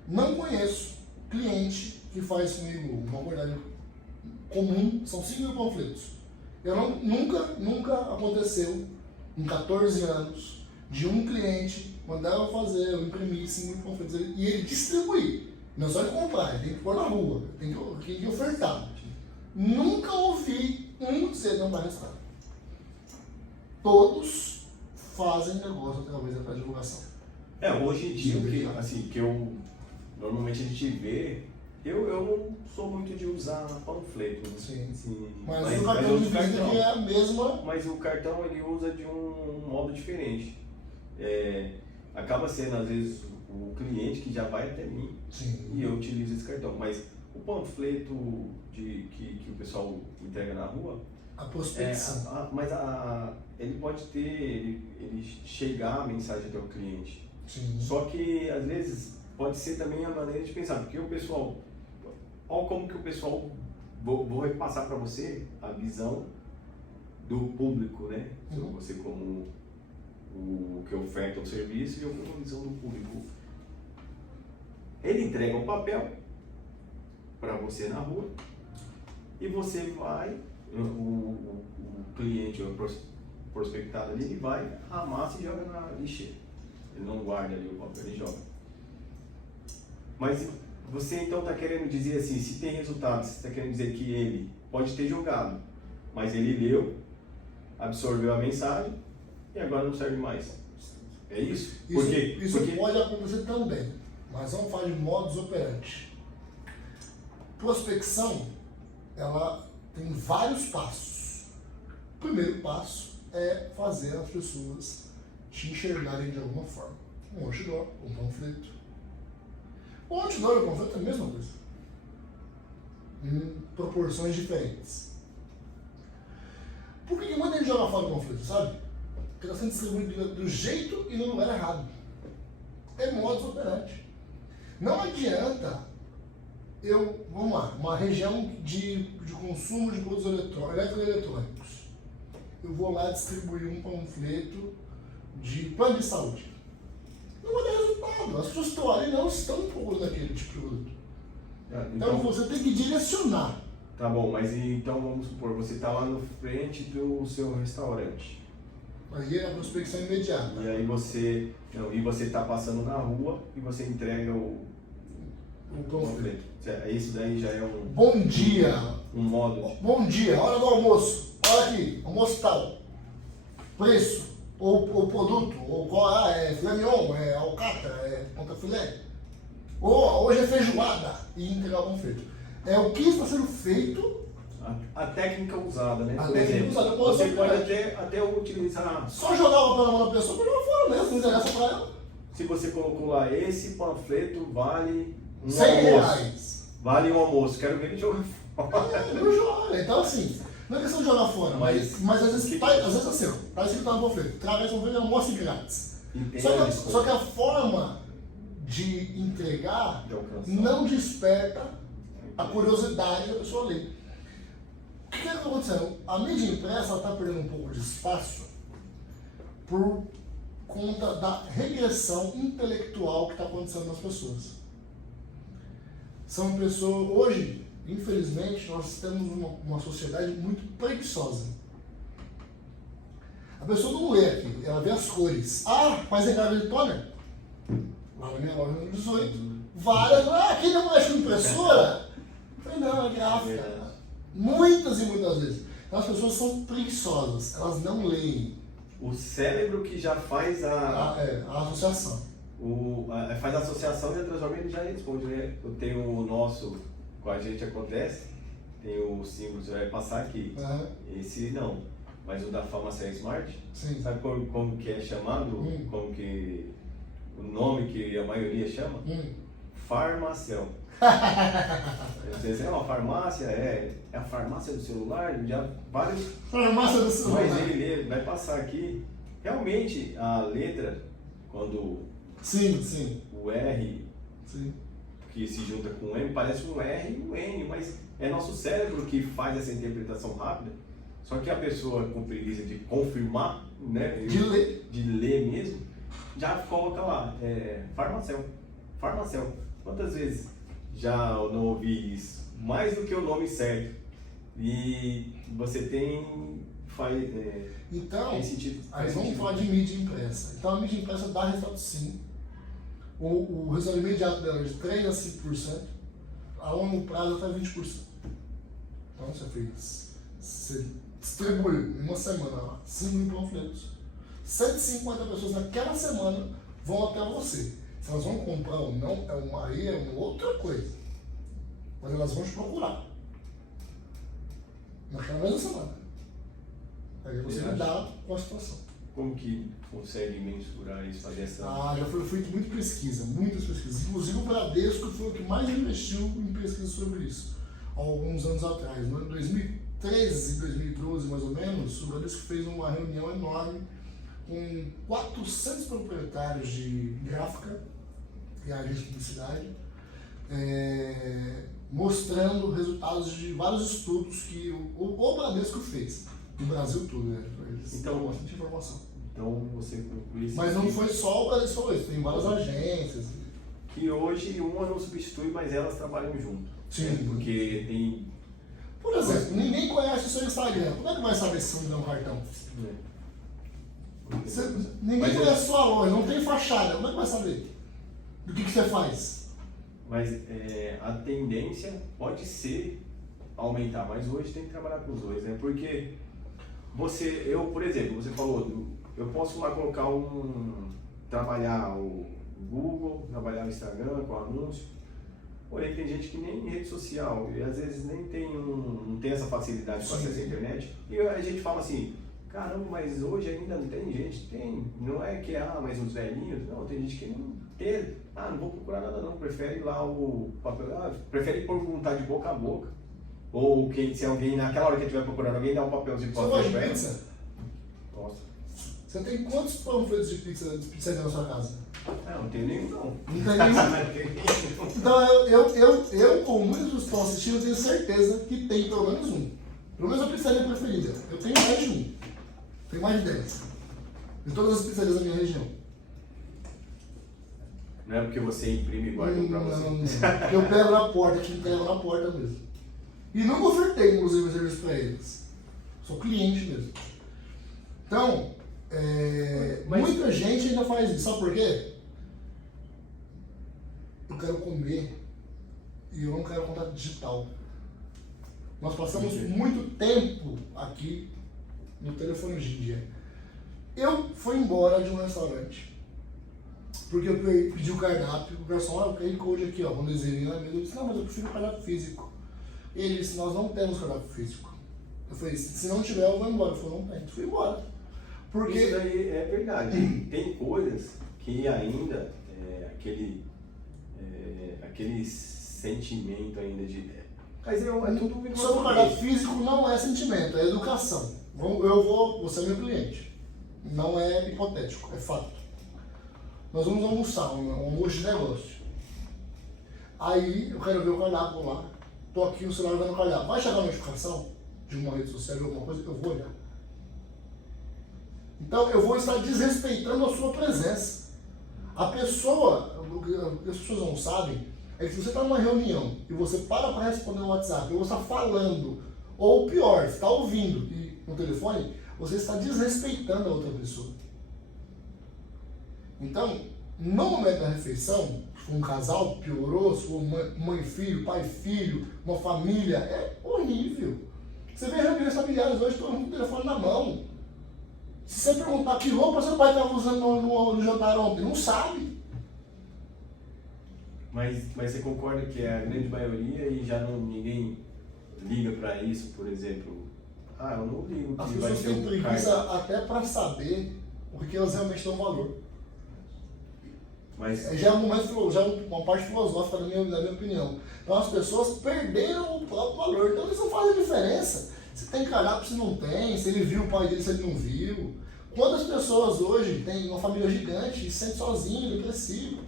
Não conheço cliente que faz comigo uma abordagem comum, são 5 mil panfletos. Nunca aconteceu, em 14 anos, de um cliente mandar eu fazer, eu imprimir 5 mil panfletos e ele distribuir. Não é só ele comprar, ele tem que pôr na rua, tem que ofertar. Nunca ouvi não dá resultado. Todos fazem negócio através da divulgação. Hoje em dia, que eu normalmente a gente vê, eu não sou muito de usar panfleto. Sim. Assim, Mas o cartão de visita que é a mesma. Mas o cartão ele usa de um modo diferente. Acaba sendo, às vezes, o cliente que já vai até mim. Sim. E eu utilizo esse cartão. Mas o panfleto que o pessoal entrega na rua, A prospecção. ele pode ter, ele chegar a mensagem até o cliente. Sim. Só que, às vezes, pode ser também a maneira de pensar. Porque o pessoal, olha como que o pessoal, vou repassar para você a visão do público, né? Uhum. Você como o que oferta o serviço e eu como a visão do público. Ele entrega um papel para você na rua e você vai, o cliente, o prospectado ali, ele vai, amassa e joga na lixeira. Ele não guarda ali o papel, ele joga. Mas você então está querendo dizer assim, se tem resultado, você está querendo dizer que ele pode ter jogado, mas ele leu, absorveu a mensagem e agora não serve mais. É isso? Isso pode acontecer também, mas vamos falar de modus operandi. Prospecção, ela tem vários passos. O primeiro passo é fazer as pessoas te enxergarem de alguma forma. Um outdoor, um panfleto. O outdoor e o panfleto é a mesma coisa, em proporções diferentes. Por que muita gente joga fora o panfleto, sabe? Porque está sendo distribuído do jeito e no lugar errado. É modus operandi. Não adianta vamos lá, uma região de consumo de produtos eletroeletrônicos. Eu vou lá distribuir um panfleto de plano de saúde. Não vai dar resultado. As pessoas que estão ali não estão procurando aquele tipo de produto. Então você tem que direcionar. Tá bom, mas então vamos supor, você está lá no frente do seu restaurante. Aí é a prospecção imediata. E aí você está passando na rua e você entrega o panfleto. Isso daí já é um... Bom dia! Um modo... Bom dia, hora do almoço. Olha aqui, almoço tal. Preço, ou produto, ou qual é filé mignon, é alcatra, é ponta filé. Ou hoje é feijoada e entregar o panfleto. É o que está sendo feito. A técnica usada, né? A técnica usada. Você pode até utilizar... Só jogar o papel na mão da pessoa, jogar fora mesmo, entregar só para ela. Se você colocou lá, esse panfleto vale um R$100. almoço. Vale um almoço. Quero ver ele jogar fora. Não joga. Então assim, não é questão de jogar fora, mas às vezes assim, ó, tá escrito no panfleto, traz um almoço grátis. Só que a forma de entregar não desperta a curiosidade da pessoa ler. O que está acontecendo? A mídia impressa está perdendo um pouco de espaço por conta da regressão intelectual que está acontecendo nas pessoas. São pessoas, hoje, infelizmente, nós temos uma sociedade muito preguiçosa. A pessoa não lê aqui, ela vê as cores. Ah, mas é cara de toner? Lá na minha loja número 18, várias, aqui não é impressora? Eu falei, não, é gráfica. Muitas e muitas vezes. Então, as pessoas são preguiçosas, elas não leem. O cérebro que já faz a associação. Faz a associação e a transforma, ele já responde, né? Eu tenho o nosso, com a gente acontece, tem o símbolo, você vai passar aqui. Esse não, mas o da farmácia Smart, sim. Sabe como que é chamado? Como que o nome que a maioria chama? Farmacel. Você é uma farmácia, é a farmácia do celular, já vários. Farmácia do celular. Mas ele vai passar aqui. Realmente a letra, quando sim. o R sim. que se junta com o M, parece um R e um N, mas é nosso cérebro que faz essa interpretação rápida. Só que a pessoa com preguiça de confirmar, né? De ler mesmo, já coloca lá, Farmacel. Quantas vezes já não ouvi isso? Mais do que o nome certo. E você tem então, sentido. Aí vamos falar de mídia impressa. Então a mídia impressa dá resultado sim. O resultado imediato dela é de 3% a 5%, a longo prazo até 20%. Então você distribuiu em uma semana lá 5.000 panfletos. 150 pessoas naquela semana vão até você. Se elas vão comprar ou não, aí é uma outra coisa. Mas elas vão te procurar. Naquela mesma semana. Aí você lidar com a situação. Como que consegue mensurar isso, fazer essa... Já foi feito muitas pesquisas. Inclusive o Bradesco foi o que mais investiu em pesquisa sobre isso, há alguns anos atrás. No ano 2013, 2012 mais ou menos, o Bradesco fez uma reunião enorme com 400 proprietários de gráfica e agentes de publicidade, mostrando resultados de vários estudos que o Bradesco fez, no Brasil todo, né? Então, bastante informação. Então você conclui isso. Mas não foi só o Bradesco que falou isso, tem várias agências. Que hoje uma não substitui, mas elas trabalham junto. Sim. Né? Porque tem... Por exemplo, ninguém conhece o seu Instagram, como é que vai saber se você me dá um cartão? Ninguém conhece sua loja, não tem fachada, como é que vai saber? Do que você faz? Mas a tendência pode ser aumentar, mas hoje tem que trabalhar com os dois, né? Porque eu, por exemplo, você falou, eu posso lá colocar trabalhar o Google, trabalhar o Instagram com anúncio, porém tem gente que nem rede social, e às vezes nem não tem essa facilidade com acesso à internet, e a gente fala assim, caramba, mas hoje ainda não tem gente? Tem, não é que, mas os velhinhos, não, tem gente que não tem, não vou procurar nada não, prefere lá o papel, prefere perguntar de boca a boca, ou se alguém, naquela hora que estiver procurando, alguém dá um papelzinho para você gosta de pizza? Nossa. Você tem quantos panfletos de pizza na sua casa? Não tenho nenhum não. Não tem nenhum? Então eu, como muitos que estão assistindo, tenho certeza que tem pelo menos um. Pelo menos a pizzaria preferida. Eu tenho mais de um. Tenho mais de 10. De todas as pizzarias da minha região. Não é porque você imprime e guarda pra você. Não. Porque eu pego na porta, que entrego na porta mesmo. E nunca ofertei, inclusive, o serviço para eles. Sou cliente mesmo. Então, muita gente ainda faz isso. Sabe por quê? Eu quero comer e eu não quero contato digital. Nós passamos muito tempo aqui no telefone hoje em dia. Eu fui embora de um restaurante porque eu pedi o cardápio, o garçom, o QR Code aqui, ó, com desenho na mesa. Eu disse, não, mas eu prefiro o cardápio físico. Ele disse, nós não temos cardápio físico. Eu falei, se não tiver, eu vou embora. Ele falou, não tem. Eu fui embora. Porque... Isso daí é verdade. Tem coisas que ainda, aquele sentimento ainda de... Mas é tudo... Sobre o cardápio físico não é sentimento, é educação. Você é meu cliente. Não é hipotético, é fato. Nós vamos almoçar, um almoço de negócio. Aí eu quero ver o cardápio lá. Tô aqui, o celular vendo o cardápio. Vai chegar uma notificação de uma rede social, de alguma coisa, eu vou olhar. Então eu vou estar desrespeitando a sua presença. A pessoa, o que as pessoas não sabem, é que se você está numa reunião e você para responder no WhatsApp, ou você está falando, ou pior, você está ouvindo no telefone, você está desrespeitando a outra pessoa. Então, no momento da refeição, se for um casal, piorou, se for mãe e filho, pai e filho, uma família, é horrível. Você vê reuniões familiares hoje, todo mundo com o telefone na mão. Se você perguntar que roupa seu pai estava usando no jantar ontem, não sabe. Mas você concorda que é a grande maioria e já ninguém liga para isso, por exemplo? Eu não ligo que as vai pessoas ter têm preguiça até para saber o que elas realmente dão valor. Mas... Já é um momento, já é uma parte filosófica da minha opinião. Então as pessoas perderam o próprio valor, então eles não fazem diferença. Se tem cardápio, se não tem, se ele viu o pai dele, se ele não viu. Quantas pessoas hoje têm uma família gigante e se sente sozinho, depressivo?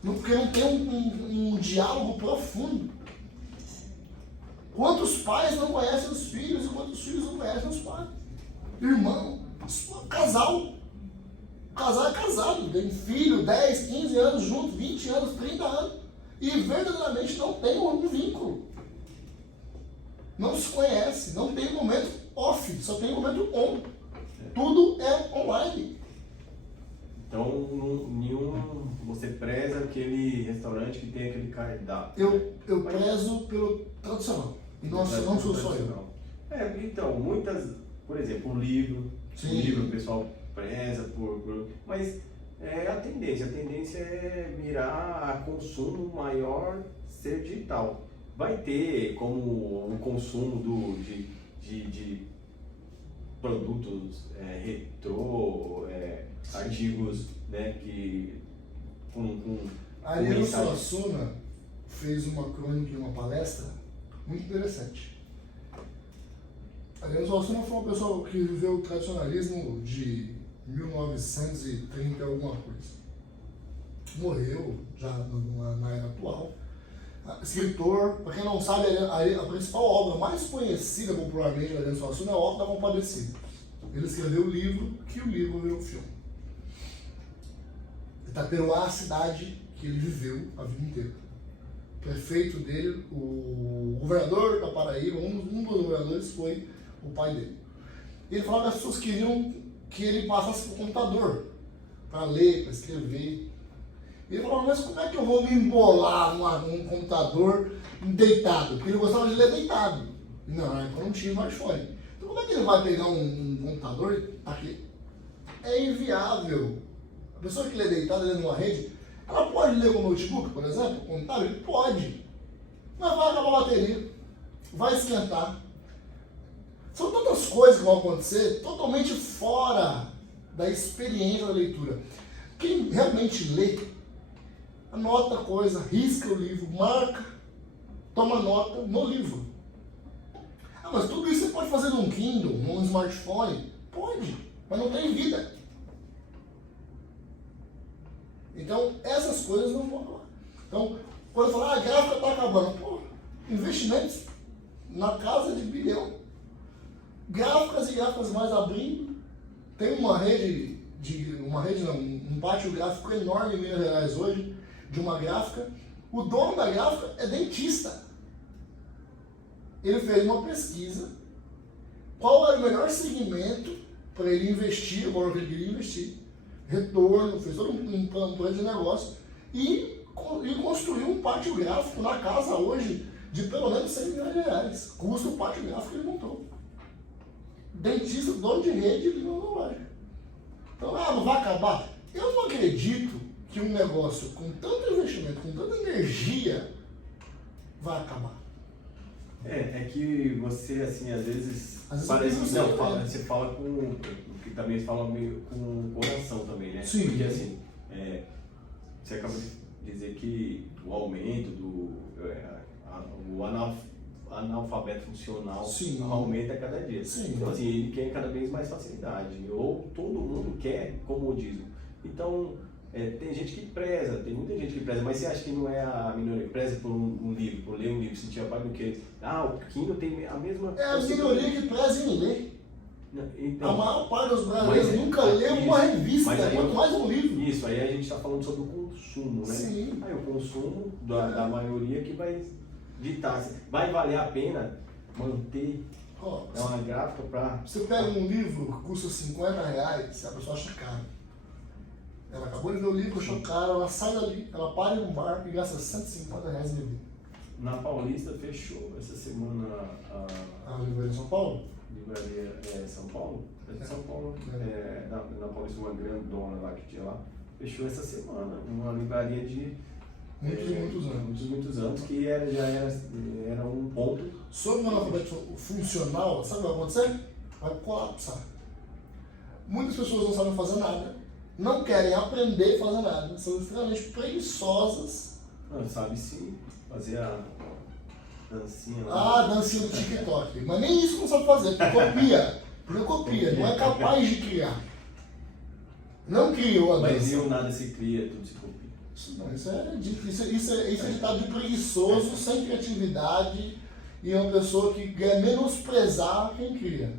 Porque não tem um diálogo profundo. Quantos pais não conhecem os filhos e quantos filhos não conhecem os pais? Irmão, casal. O casal é casado, tem filho, 10, 15 anos junto, 20 anos, 30 anos. E verdadeiramente não tem um vínculo. Não se conhece, não tem momento off, só tem momento on. Tudo é online. Então, você preza aquele restaurante que tem aquele cardápio? Eu prezo pelo tradicional. E não sou só eu. Então, por exemplo, o Sim. livro o pessoal preza mas a tendência é mirar a consumo maior ser digital. Vai ter como o consumo de produtos retrô, artigos, né, que A Ariano Suassuna fez uma crônica e uma palestra muito interessante. A Ariano Suassuna foi uma pessoa que viveu o tradicionalismo de 1930 e alguma coisa. Morreu já na era atual. Escritor, para quem não sabe, a principal obra mais conhecida popularmente da Ariano Suassuna é a Obra da Compadecida. Ele escreveu o livro, que o livro virou filme. Itaperuá, a cidade que ele viveu a vida inteira. O prefeito dele, o governador da Paraíba, um dos governadores foi o pai dele. Ele falava que as pessoas queriam que ele passasse por computador para ler, para escrever. Ele falava, mas como é que eu vou me embolar num computador deitado? Porque ele gostava de ler deitado. Não, na época não tinha smartphone. Então como é que ele vai pegar um computador aqui? É inviável. A pessoa que lê deitada, lê numa rede, ela pode ler com o notebook, por exemplo, com o tablet? Pode. Mas vai acabar a bateria. Vai esquentar. São tantas coisas que vão acontecer totalmente fora da experiência da leitura. Quem realmente lê, anota a coisa, risca o livro, marca, toma nota no livro. Ah, mas tudo isso você pode fazer num Kindle, num smartphone? Pode, mas não tem vida. Então, essas coisas não vão acabar. Então, quando eu falo, a gráfica está acabando, pô, investimentos na casa de bilhão. Gráficas e gráficas mais abrindo. Tem um pátio gráfico enorme em Minas Gerais hoje, de uma gráfica. O dono da gráfica é dentista. Ele fez uma pesquisa. Qual era o melhor segmento para ele investir, agora que ele queria investir? Retorno, fez todo um plano de negócio e construiu um pátio gráfico na casa hoje de pelo menos 100 milhões de reais. Custa o pátio gráfico que ele montou. Dentista, dono de rede de loja. Então, não vai acabar? Eu não acredito que um negócio com tanto investimento, com tanta energia, vai acabar. É que você, assim, às vezes parece que você fala com, que também fala meio com o coração também, né? Sim. Porque assim, você acaba de dizer que o aumento o analfabeto funcional aumenta a cada dia. Sim. Então assim, ele quer cada vez mais facilidade, ou todo mundo quer comodismo. Então, tem gente que preza, tem muita gente que preza, mas você acha que não é a minoria que preza por um livro, por ler um livro, sentir a paz do que? O Kindle tem a mesma... É a minoria que preza em ler. Então, a maior parte dos brasileiros nunca leu uma revista, quanto mais um livro. Isso, aí a gente está falando sobre o consumo, né? Sim. Aí o consumo da maioria que vai ditar. Vai valer a pena manter uma gráfica para... Você pega um livro que custa R$50, a pessoa acha caro. Ela acabou de ver o livro, achou caro, ela sai dali, ela para em um bar e gasta R$150 em beber. Na Paulista fechou essa semana a livraria São Paulo? Livraria São Paulo? São Paulo, na Paulista, uma grandona lá que tinha lá, fechou essa semana, uma livraria de muitos anos, que já era um ponto. Sobre o analfabeto funcional, sabe o que vai acontecer? Vai colapsar. Muitas pessoas não sabem fazer nada, não querem aprender a fazer nada, são extremamente preguiçosas. Não sabe sim fazer a dancinha lá. Ah, a dancinha do TikTok. Mas nem isso não sabe fazer, porque copia, não é capaz de criar. Não criou a dança. Mas eu nada se cria, tudo se copia. Isso é ditado de preguiçoso, sem criatividade, e é uma pessoa que quer menosprezar quem cria.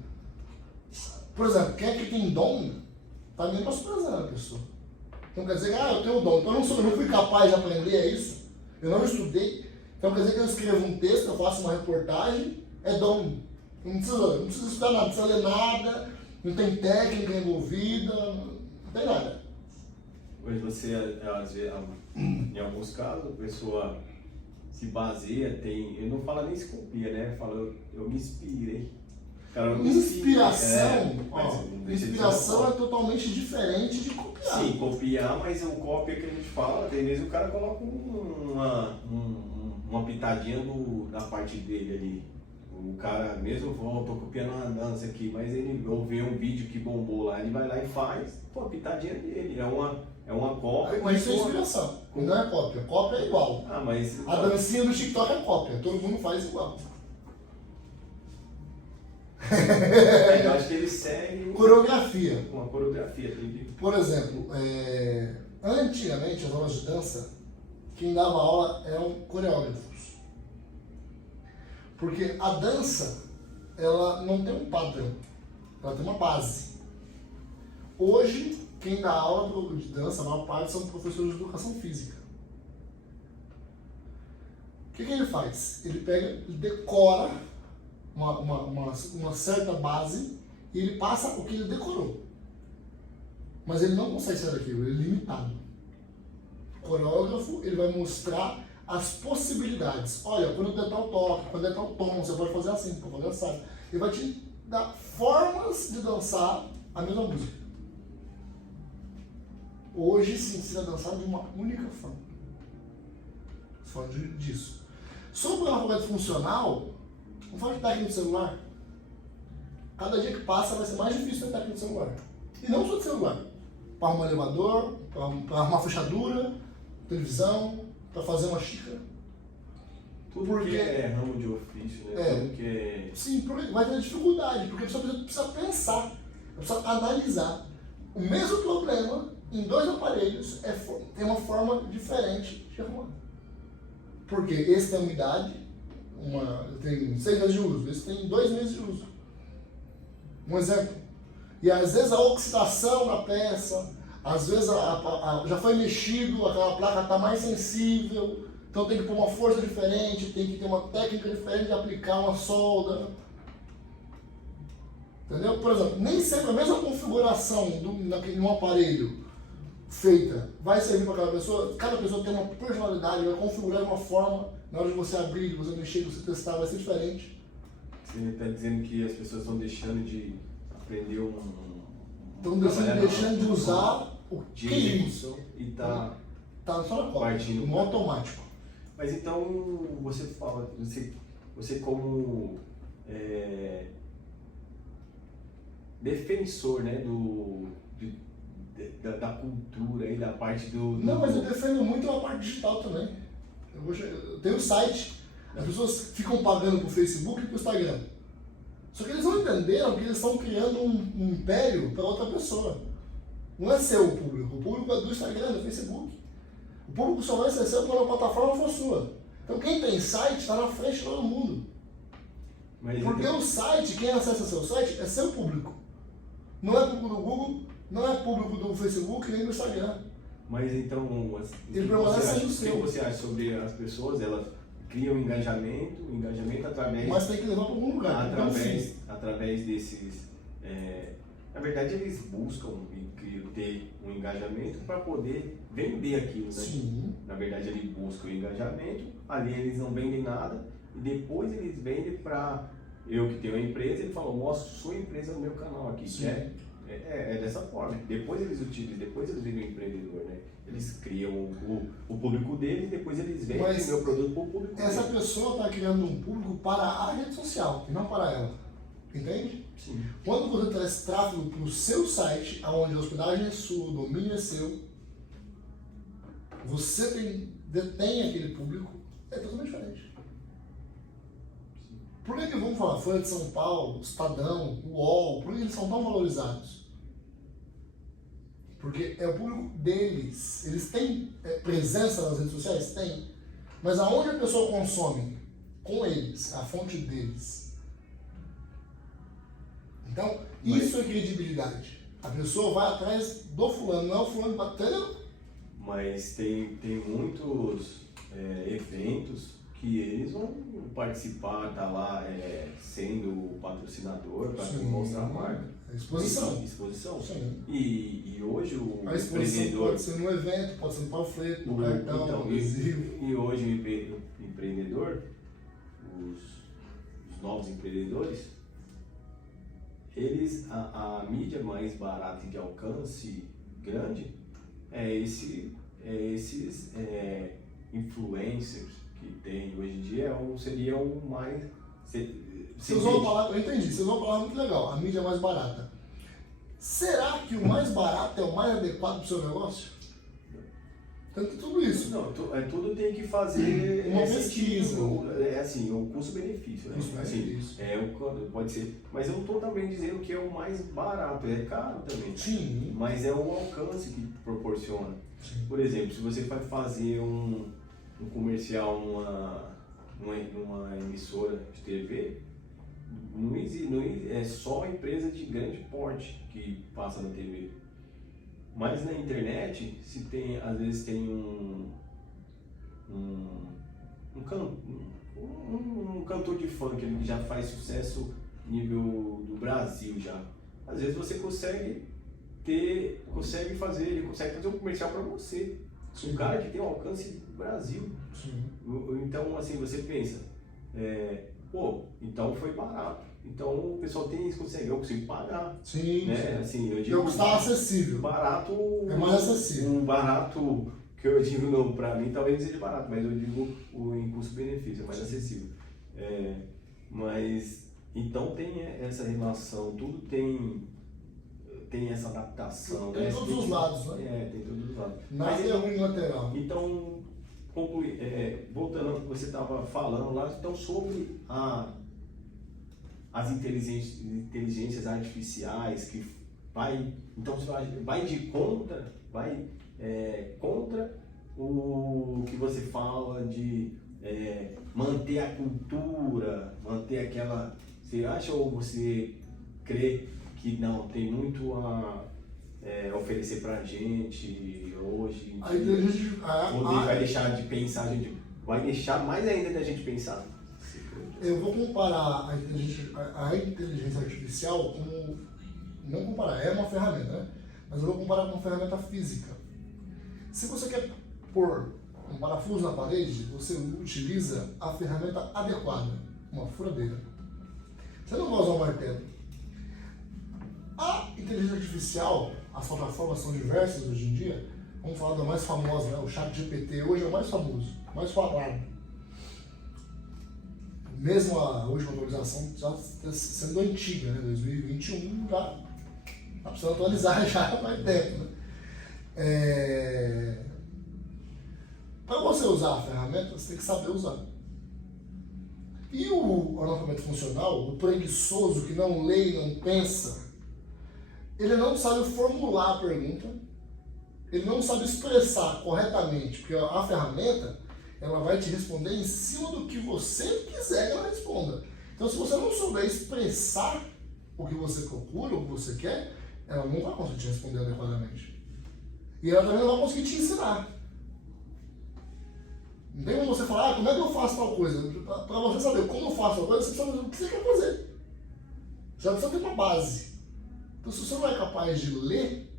Por exemplo, quem é que tem dom, está menosprezando a pessoa. Então quer dizer, eu tenho dom, então eu não fui capaz de aprender, é isso? Eu não estudei. Então quer dizer que eu escrevo um texto, eu faço uma reportagem, é dom. Não precisa estudar nada, não precisa ler nada, não tem técnica envolvida, não tem nada. Hoje você, às vezes, em alguns casos, a pessoa se baseia, eu não falo nem se copia, né? Fala, eu me inspirei. Cara, Inspiração, mas inspiração é totalmente diferente de copiar. Sim, copiar, mas o cópia que a gente fala, às vezes o cara coloca uma pitadinha da parte dele ali. O cara mesmo, tô copiando uma dança aqui, mas ele ou vê um vídeo que bombou lá, ele vai lá e faz, pô, a pitadinha dele, é uma cópia. Mas isso é inspiração, não é cópia. Cópia é igual. Ah, mas... A dancinha do TikTok é cópia, todo mundo faz igual. Eu acho que ele segue Coreografia. uma coreografia. Por exemplo, antigamente as aulas de dança, quem dava aula eram coreógrafos. Porque a dança, ela não tem um padrão, ela tem uma base. Hoje, quem dá aula de dança, a maior parte são professores de educação física. O que ele faz? Ele pega, ele decora uma certa base e ele passa o que ele decorou. Mas ele não consegue sair daquilo, ele é limitado. O coreógrafo, ele vai mostrar as possibilidades. Olha, quando der tal toque, quando der tal tom, você pode fazer assim, pode fazer assim. Ele vai te dar formas de dançar a mesma música. Hoje se ensina a dançar de uma única forma. Falando disso. Sobre o alfabeto funcional, vamos falar de técnica de celular. Cada dia que passa vai ser mais difícil ter técnica de celular. E não só de celular. Para arrumar um elevador, para arrumar fechadura, televisão, para fazer uma xícara. Tudo porque que é ramo de ofício, né? Tudo que é... Sim, porque vai ter dificuldade, porque a pessoa precisa pensar, precisa analisar. O mesmo problema em dois aparelhos tem uma forma diferente de arrumar. Porque esse tem uma idade, tem 6 meses de uso, esse tem 2 meses de uso. Um exemplo. E às vezes a oxidação da peça, às vezes já foi mexido, aquela placa está mais sensível, então tem que pôr uma força diferente, tem que ter uma técnica diferente de aplicar uma solda. Entendeu? Por exemplo, nem sempre a mesma configuração de um aparelho feita vai servir para cada pessoa tem uma personalidade, vai configurar de uma forma, na hora de você abrir, de você mexer, de você testar, vai ser diferente. Você está dizendo que as pessoas estão deixando de aprender Estão deixando de usar o que é isso. E tá só na cópia, no automático. Mas então você fala, você como defensor, né, da cultura e da parte do... Não, mas eu defendo muito a parte digital também. Eu tenho um site, as pessoas ficam pagando pro Facebook e pro Instagram. Só que eles não entenderam que eles estão criando um império para outra pessoa. Não é seu o público é do Instagram, do Facebook. O público só vai ser seu quando a plataforma for sua. Então quem tem site está na frente de todo mundo. Porque o site, quem acessa seu site é seu público. Não é público do Google, não é público do Facebook nem do Instagram. Mas então, o que você acha sobre as pessoas? Elas criam engajamento através... Mas tem que levar para algum lugar. Através desses... na verdade, eles buscam ter um engajamento para poder vender aquilo, né? Sim. Na verdade, eles buscam o engajamento, ali eles não vendem nada, e depois eles vendem para... Eu que tenho uma empresa, ele falou, mostra sua empresa no meu canal aqui. Sim. É dessa forma. Depois eles utilizam, depois eles vendem o empreendedor, né? Eles criam o público deles, depois eles vendem o meu produto para o público essa dele. pessoa está criando um público para a rede social, e não para ela. Entende? Sim. Quando você traz tráfego para o seu site, onde a hospedagem é sua, o domínio é seu, você detém aquele público, é totalmente diferente. Por que vamos falar Folha de São Paulo, Estadão, UOL, por que eles são tão valorizados? Porque é o público deles. Eles têm presença nas redes sociais? Tem. Mas aonde a pessoa consome? Com eles, a fonte deles. Então, isso é credibilidade. A pessoa vai atrás do fulano, não é o fulano batendo. Mas tem muitos eventos que eles vão participar, tá lá sendo o patrocinador para mostrar a marca. Exposição. Exposição. Sim. E hoje o a exposição empreendedor... pode ser no evento, pode ser no panfleto, no cartão, no adesivo. E hoje o empreendedor, os novos empreendedores, a mídia mais barata e de alcance grande esses influencers que tem hoje em dia, seria o mais... Você usou uma palavra, eu entendi, você usou uma palavra muito legal, a mídia mais barata. Será que o mais barato é o mais adequado para o seu negócio? Tanto tudo isso. Não, tudo tem que fazer uma pesquisa. Assim, o custo-benefício, né? Pode ser. Mas eu não estou também dizendo que é o mais barato, é caro também. Sim. Mas é o alcance que proporciona. Sim. Por exemplo, se você vai fazer um comercial numa emissora de TV, é só empresa de grande porte que passa na TV. Mas na internet, às vezes tem um cantor de funk que já faz sucesso nível do Brasil já. Às vezes você consegue fazer um comercial para você. Sim. Um cara que tem um alcance do Brasil. Sim. Então, assim, você pensa, então foi barato. Então o pessoal eu consigo pagar. Sim. Né? Sim. Assim, eu digo, está acessível. Barato. É mais acessível. Um barato que eu digo não, para mim talvez seja barato, mas eu digo em custo-benefício, é mais acessível. Mas então tem essa relação, tudo tem essa adaptação. Tem todos os lados, né? Tem todos os lados. Nada é unilateral. Então, voltando ao que você estava falando lá, então sobre as inteligências artificiais que vai contra o que você fala de manter a cultura, manter aquela... Você acha ou você crê que não, tem muito a oferecer pra gente hoje? Vai deixar de pensar, vai deixar mais ainda da gente pensar. Eu vou comparar a inteligência artificial como... Não comparar, é uma ferramenta, né? Mas eu vou comparar com uma ferramenta física. Se você quer pôr um parafuso na parede, você utiliza a ferramenta adequada, uma furadeira. Você não vai usar um martelo. A inteligência artificial, as plataformas são diversas hoje em dia. Vamos falar da mais famosa, né? O ChatGPT hoje é o mais famoso, mais falado. Mesmo a última atualização já sendo antiga, né? 2021 já está precisando atualizar já faz tempo, né? Para você usar a ferramenta, você tem que saber usar. E o analfabeto funcional, o preguiçoso que não lê e não pensa, ele não sabe formular a pergunta, ele não sabe expressar corretamente, porque a ferramenta ela vai te responder em cima do que você quiser que ela responda. Então, se você não souber expressar o que você procura, o que você quer, ela não vai conseguir te responder adequadamente. E ela também não vai conseguir te ensinar. Não tem como você falar, como é que eu faço tal coisa? Para você saber como eu faço tal coisa, você precisa saber o que você quer fazer. Você precisa ter uma base. Então, se você não é capaz de ler,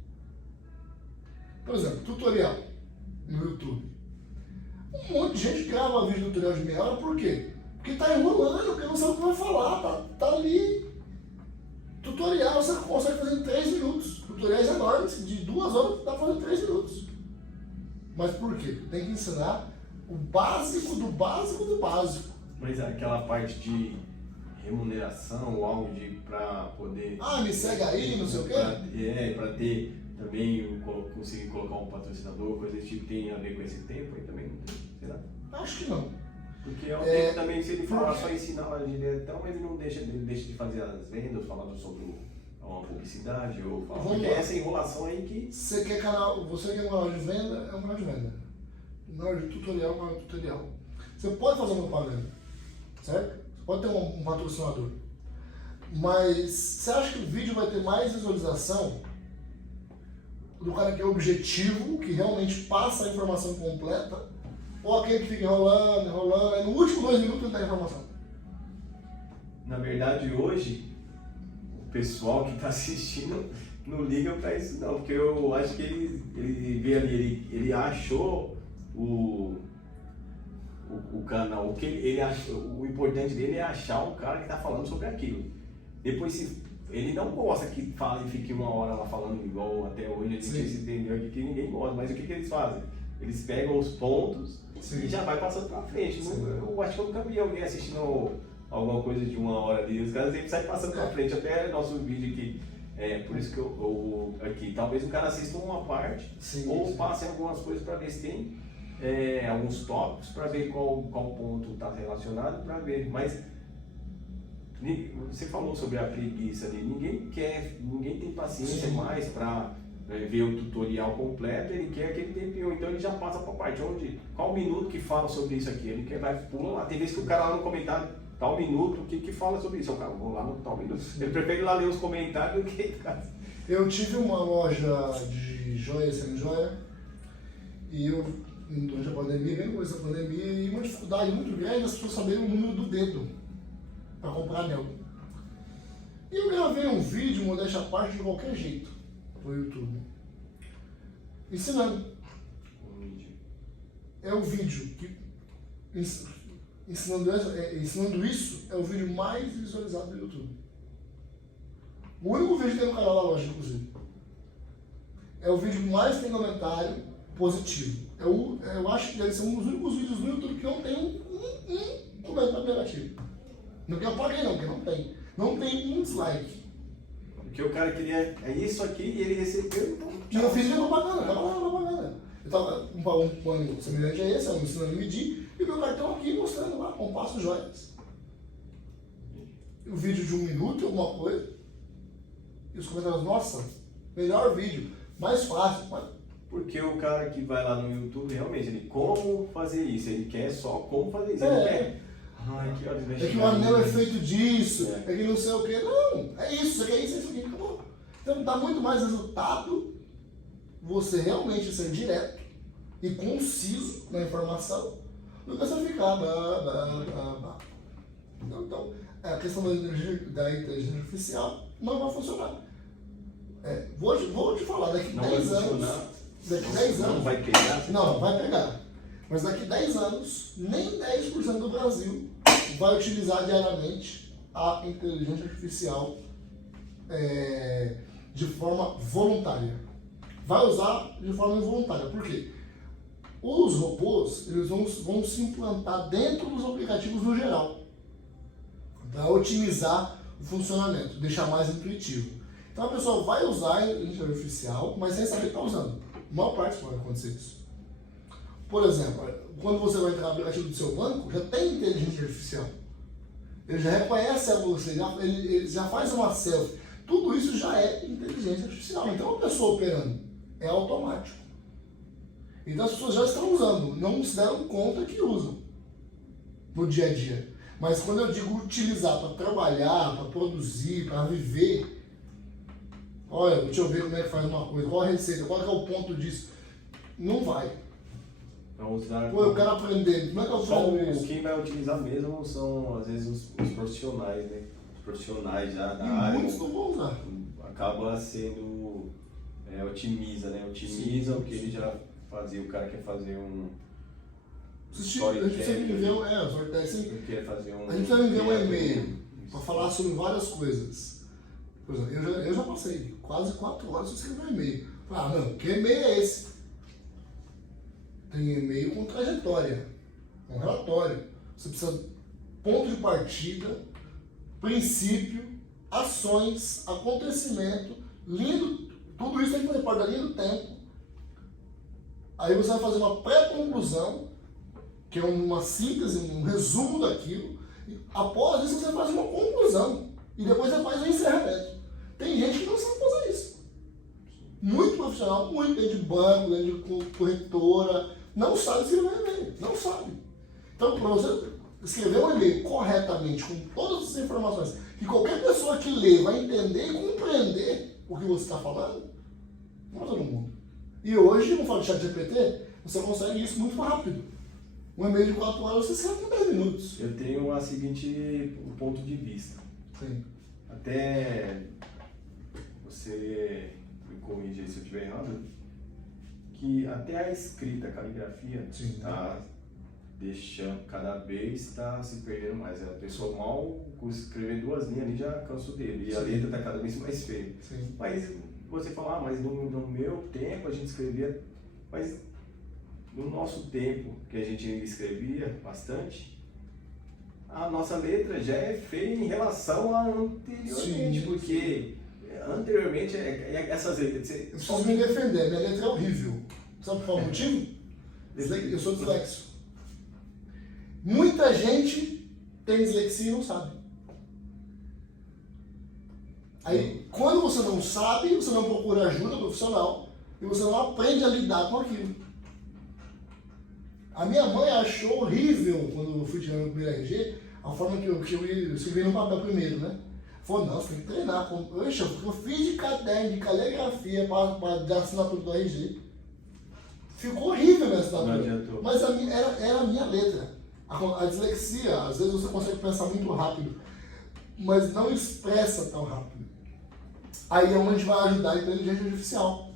por exemplo, tutorial no YouTube. Um monte de gente grava vídeo tutorial de meia hora, por quê? Porque está enrolando, porque não sabe o que vai falar, tá ali. Tutorial você consegue fazer em 3 minutos. Tutoriais enormes, de 2 horas, dá para fazer em 3 minutos. Mas por quê? Porque tem que ensinar o básico do básico do básico. Mas aquela parte de remuneração, ou algo para poder... me segue aí, não sei o quê? Para ter também, conseguir colocar um patrocinador, coisa desse tipo, tem a ver com esse tempo aí também, não tem? Será? Acho que não. Porque é um tempo também, se ele falar só ensinar lá diretão, ele não deixa de fazer as vendas, falando sobre uma publicidade, ou falar. Porque é essa enrolação aí que... Você quer um canal de venda, é um canal de venda. Um canal de tutorial é um canal de tutorial. Você pode fazer uma propaganda, certo? Você pode ter um patrocinador. Mas você acha que o vídeo vai ter mais visualização do cara que é objetivo, que realmente passa a informação completa, ou aquele que fica enrolando, aí no último 2 minutos ele dá a informação? Na verdade, hoje, o pessoal que está assistindo não liga para isso não, porque eu acho que ele vê ali, ele achou o canal, o importante dele é achar um cara que está falando sobre aquilo. Depois, se ele não gosta que fale e fique uma hora lá falando igual até hoje, a gente se entendeu aqui que ninguém gosta, mas o que eles fazem? Eles pegam os pontos e já vai passando pra frente. Eu acho que eu nunca vi alguém assistindo alguma coisa de uma hora ali, os caras sempre saem passando pra frente, até nosso vídeo aqui. Por isso que eu aqui, talvez o cara assista uma parte ou passe algumas coisas para ver se tem alguns tópicos, para ver qual ponto está relacionado, para ver. Mas você falou sobre a preguiça ali, ninguém tem paciência mais para ver o tutorial completo, ele quer aquele tempinho, então ele já passa para a parte qual minuto que fala sobre isso aqui, ele vai pular lá. Tem vezes que o cara lá no comentário tal minuto, o que fala sobre isso? Eu, cara, vou lá no tal minuto. Ele prefere ir lá ler os comentários do que... Eu tive uma loja de joias, semi-joia, e eu, durante a pandemia, bem no começo da pandemia, e uma dificuldade muito grande as pessoas saberem o número do dedo para comprar anel. E eu gravei um vídeo, modéstia à parte, de qualquer jeito, pro YouTube, ensinando. É o vídeo que... Ensinando isso é o vídeo mais visualizado do YouTube. O único vídeo que tem no canal da loja, inclusive. É o vídeo que mais tem comentário positivo. Eu acho que deve ser um dos únicos vídeos no YouTube que não tem um comentário negativo. Não que eu apaguei não, porque não tem. Não tem um dislike. Porque o cara queria isso aqui e ele recebeu, então... E eu fiz minha propaganda, tava lá na propaganda. Eu tava um plano semelhante a esse, eu me ensinando a medir, e o meu cartão aqui mostrando lá, compasso joias. O vídeo de 1 minuto, alguma coisa, e os comentários, nossa, melhor vídeo, mais fácil. Porque o cara que vai lá no YouTube, realmente, ele como fazer isso, ele quer só como fazer isso, ele quer... Ai, que horas vai chegar, que o anel é feito disso, é que não sei o que. Não, é isso, você quer isso, é isso aqui, acabou. Então dá muito mais resultado você realmente ser direto e conciso na informação do que você ficar Então, a questão da inteligência artificial não vai funcionar. Vou te falar, daqui 10 anos... Daqui 10 anos... Não vai pegar? Não, vai pegar. Mas daqui 10 anos, nem 10% do Brasil vai utilizar diariamente a inteligência artificial de forma voluntária. Vai usar de forma involuntária. Por quê? Os robôs eles vão se implantar dentro dos aplicativos no geral, para otimizar o funcionamento, deixar mais intuitivo. Então a pessoa vai usar a inteligência artificial, mas sem saber que está usando. A maior parte pode acontecer isso. Por exemplo, quando você vai entrar no aplicativo do seu banco, já tem inteligência artificial. Ele já reconhece a você, ele já faz uma selfie. Tudo isso já é inteligência artificial. Então a pessoa operando é automático. Então as pessoas já estão usando, não se deram conta que usam no dia a dia. Mas quando eu digo utilizar para trabalhar, para produzir, para viver, olha, deixa eu ver como é que faz uma coisa, qual a receita, qual é o ponto disso, não vai. Pô, eu quero aprender, como é que eu aprendo isso? Quem vai utilizar mesmo são, às vezes, os profissionais, né? Os profissionais já da área. Muitos não vão usar. Acaba sendo, otimiza, né? Otimiza o que ele já fazia, o cara quer fazer um storytelling. A gente sempre viveu, storytelling. Quer fazer um... A gente já enviou um e-mail para falar sobre várias coisas. Por exemplo, eu já passei quase 4 horas para escrever um e-mail. Falei, não, que e-mail é esse? Tem e-mail com trajetória, com relatório. Você precisa de ponto de partida, princípio, ações, acontecimento, tudo isso tem que fazer parte da linha do tempo. Aí você vai fazer uma pré-conclusão, que é uma síntese, um resumo daquilo. E após isso você faz uma conclusão. E depois você faz o encerramento. Tem gente que não sabe fazer isso. Muito profissional, muito dentro de banco, dentro de corretora, não sabe escrever um e-mail. Não sabe. Então, para você escrever um e-mail corretamente, com todas as informações, que qualquer pessoa que lê vai entender e compreender o que você está falando, não é todo mundo. E hoje, vamos falar de ChatGPT, você consegue isso muito rápido. Um e-mail de 4 horas você escreve em 10 minutos. Eu tenho a seguinte ponto de vista. Sim. Até você me corrija se eu estiver errado, que até a escrita, a caligrafia, Sim. tá cada vez está se perdendo mais. A pessoa mal escrever 2 linhas ali já cansa o dedo. E a letra está cada vez mais feia. Sim. Mas você fala, mas no meu tempo a gente escrevia. Mas no nosso tempo, que a gente escrevia bastante, a nossa letra já é feia em relação a anteriormente. Sim. Porque anteriormente essas letras. Eu preciso me defender, minha letra é horrível. Sabe qual é o motivo? Eu sou dislexo. Muita gente tem dislexia e não sabe. Aí, quando você não sabe, você não procura ajuda profissional e você não aprende a lidar com aquilo. A minha mãe achou horrível, quando eu fui tirando o primeiro RG, a forma que eu escrevi no papel primeiro, né? Falou, não, você tem que treinar. Eu fiz de caderno, de caligrafia para dar assinatura do RG. Ficou horrível a minha assinatura. Mas era a minha letra. A dislexia, às vezes você consegue pensar muito rápido, mas não expressa tão rápido. Aí é onde a gente vai ajudar a inteligência artificial.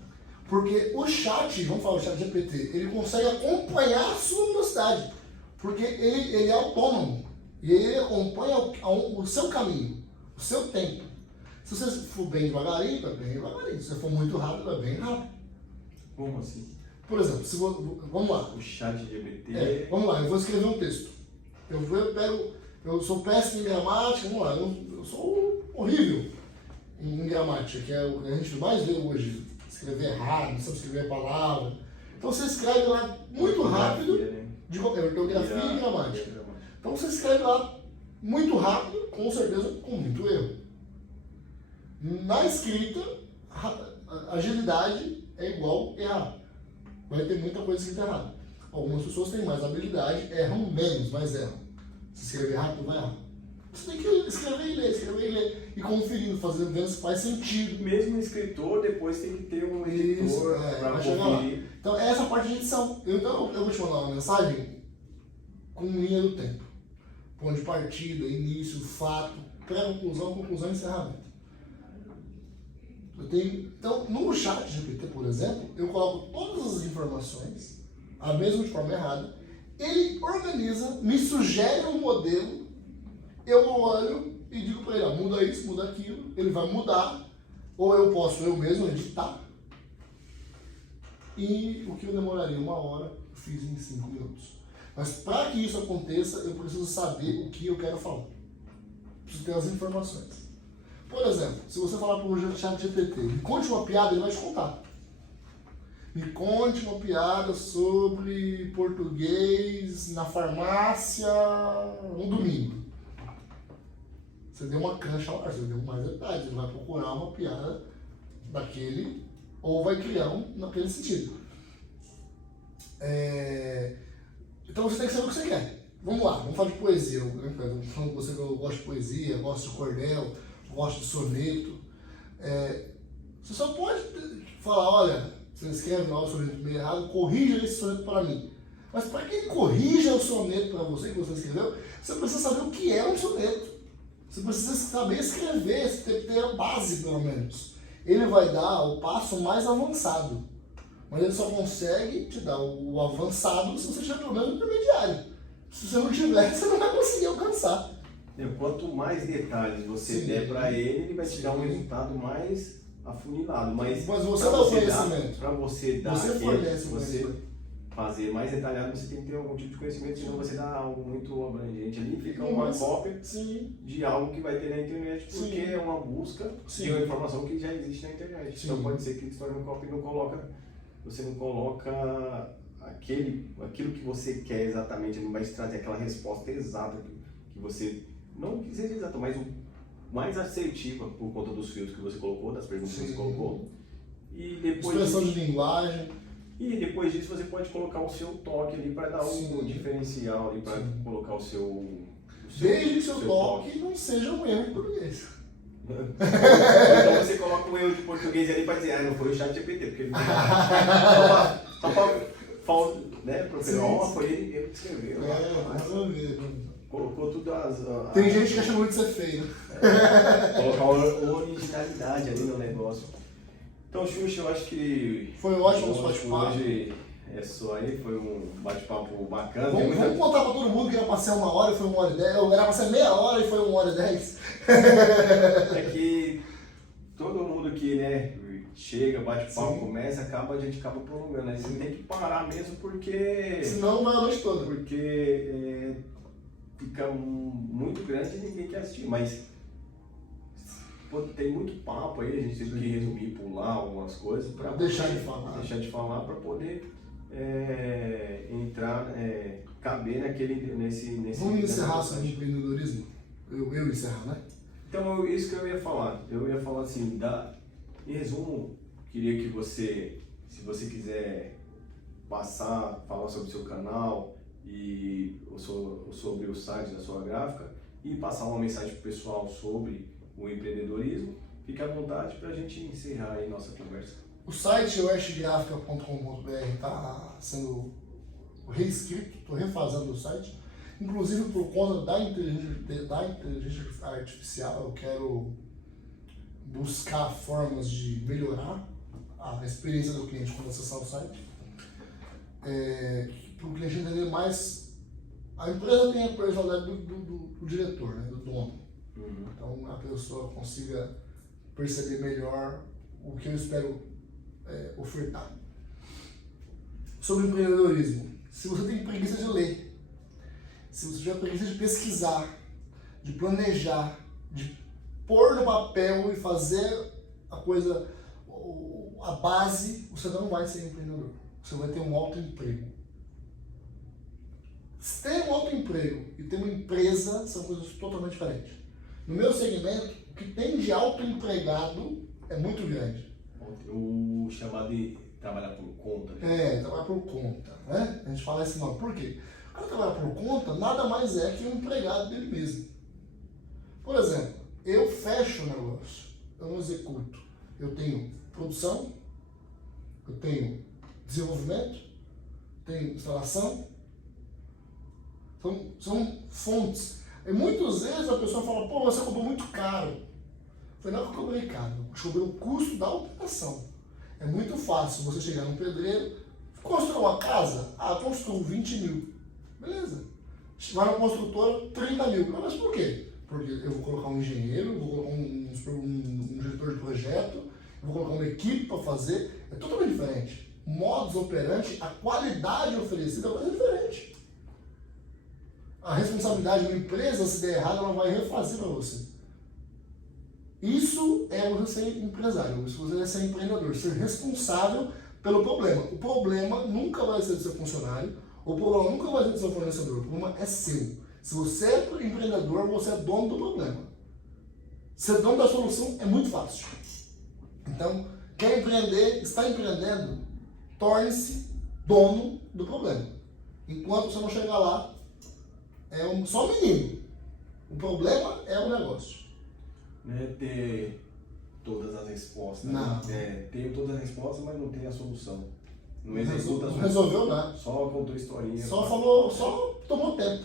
Porque o chat, vamos falar o chat GPT, ele consegue acompanhar a sua velocidade. Porque ele é autônomo. E ele acompanha o seu caminho, o seu tempo. Se você for bem devagarinho, vai bem devagarinho. Se você for muito rápido, vai bem rápido. Como assim? Por exemplo, vamos lá. O chat GPT. Vamos lá, eu vou escrever um texto. Eu sou péssimo em gramática, vamos lá, eu sou horrível em gramática, que é o que a gente mais vê hoje. Escrever errado, não sabe escrever a palavra. Então você escreve lá muito rápido, de ortografia e gramática. Então você escreve lá muito rápido, com certeza com muito erro. Na escrita, agilidade é igual errar. Vai ter muita coisa escrita errada. Algumas pessoas têm mais habilidade, erram menos, mas erram. Se escrever rápido, vai errar. Você tem que escrever e ler, e conferindo, vendo se faz sentido. Mesmo o escritor, depois tem que ter um editor para conferir. Então, essa parte de edição. Então, eu vou te mandar uma mensagem com linha do tempo. Ponto de partida, início, fato, pré-conclusão, conclusão e encerramento. Então, no chat GPT, por exemplo, eu coloco todas as informações, a mesma de forma errada, ele organiza, me sugere um modelo, eu olho e digo para ele, muda isso, muda aquilo, ele vai mudar, ou eu posso eu mesmo editar, e o que eu demoraria 1 hora, eu fiz em 5 minutos. Mas para que isso aconteça, eu preciso saber o que eu quero falar. Preciso ter as informações. Por exemplo, se você falar para o chat GPT, me conte uma piada, ele vai te contar. Me conte uma piada sobre português na farmácia no domingo. Você deu uma cancha lá, você deu mais detalhes, ele vai procurar uma piada daquele, ou vai criar um naquele sentido. Então você tem que saber o que você quer. Vamos lá, vamos falar de poesia. Eu falando com você que eu gosto de poesia, gosto de cordel, gosto de soneto. Você só pode falar, olha, você escreve lá o soneto meio errado, corrija esse soneto para mim. Mas para que ele corrija o soneto para você, que você escreveu, você precisa saber o que é um soneto. Você precisa saber escrever, você tem que ter a base, pelo menos. Ele vai dar o passo mais avançado. Mas ele só consegue te dar o avançado se você tiver pelo menos no intermediário. Se você não tiver, você não vai conseguir alcançar. Quanto mais detalhes você der para ele vai te dar um resultado mais afunilado. Mas você dá o conhecimento. Para você dar você fornece você fazer mais detalhado, você tem que ter algum tipo de conhecimento, senão você dá algo muito abrangente ali, fica uma cópia de algo que vai ter na internet, porque é uma busca de uma informação que já existe na internet. Então pode ser que se torne uma cópia e você não coloca aquilo que você quer exatamente, não vai te trazer aquela resposta exata que você, não que seja exata, mas mais assertiva por conta dos fios que você colocou, das perguntas que você colocou. E depois expressão de linguagem. E depois disso você pode colocar o seu toque ali para dar um diferencial ali, para colocar o seu desde que seu toque não seja um erro de português. Então você coloca um erro de português ali para dizer, não foi o chat GPT, porque ele foi ele que escreveu. Colocou tudo Tem gente que acha muito ser feio. Colocar uma originalidade ali no negócio. Então, Xuxa, eu acho que foi ótimo o bate-papo. Hoje é só aí, foi um bate-papo bacana. Vamos contar pra todo mundo que era pra ser 1 hora e foi 1h10. Era pra ser meia hora e foi 1h10. É que todo mundo que, né, chega, bate papo, começa, a gente acaba prolongando. Né? Você tem que parar mesmo porque... Senão vai a noite toda. Porque fica muito grande e ninguém quer assistir. Mas pô, tem muito papo aí, a gente tem que resumir, pular algumas coisas para deixar de falar para poder entrar, caber nesse Vamos encerrar sobre empreendedorismo? Eu encerrar, né? Então, isso que eu ia falar. Eu ia falar assim, em resumo, queria que você, se você quiser falar sobre o seu canal e sobre o site da sua gráfica e passar uma mensagem para o pessoal sobre o empreendedorismo, fique à vontade para a gente encerrar aí nossa conversa. O site oestegrafica.com.br está sendo reescrito, estou refazendo o site. Inclusive por conta da inteligência artificial, eu quero buscar formas de melhorar a experiência do cliente quando acessar o site. Para o cliente entender mais. A empresa tem a personalidade do diretor, né, do dono. Então a pessoa consiga perceber melhor o que eu espero ofertar. Sobre empreendedorismo, se você tem preguiça de ler, se você tiver preguiça de pesquisar, de planejar, de pôr no papel e fazer a coisa, a base, você não vai ser empreendedor. Você vai ter um autoemprego. Se tem um autoemprego e tem uma empresa, são coisas totalmente diferentes. No meu segmento, o que tem de autoempregado é muito grande. O chamado de trabalhar por conta. Né? Trabalhar por conta. Né? A gente fala esse nome. Por quê? O cara trabalhar por conta nada mais é que um empregado dele mesmo. Por exemplo, eu fecho o negócio, eu não executo. Eu tenho produção, eu tenho desenvolvimento, tenho instalação. São fontes. E muitas vezes a pessoa fala, pô, você cobrou muito caro. Foi não que eu cobrei caro, eu cobrei o custo da operação. É muito fácil você chegar num pedreiro, construir uma casa, construiu 20 mil. Beleza. Vai na construtora, 30 mil. Mas por quê? Porque eu vou colocar um engenheiro, eu vou colocar um diretor de projeto, eu vou colocar uma equipe para fazer. É totalmente diferente. Modus operandi, a qualidade oferecida é coisa diferente. A responsabilidade de uma empresa, se der errado, ela vai refazer para você. Isso é você ser empresário, isso você é ser empreendedor, ser responsável pelo problema. O problema nunca vai ser do seu funcionário, o problema nunca vai ser do seu fornecedor, o problema é seu. Se você é empreendedor, você é dono do problema. Ser dono da solução é muito fácil. Então, quer empreender, está empreendendo, torne-se dono do problema. Enquanto você não chegar lá, só um menino. O problema é o negócio. Não é ter todas as respostas. Não. Ter todas as respostas, mas não tem a solução. Não resolveu nada. Só contou historinha. Só tomou tempo.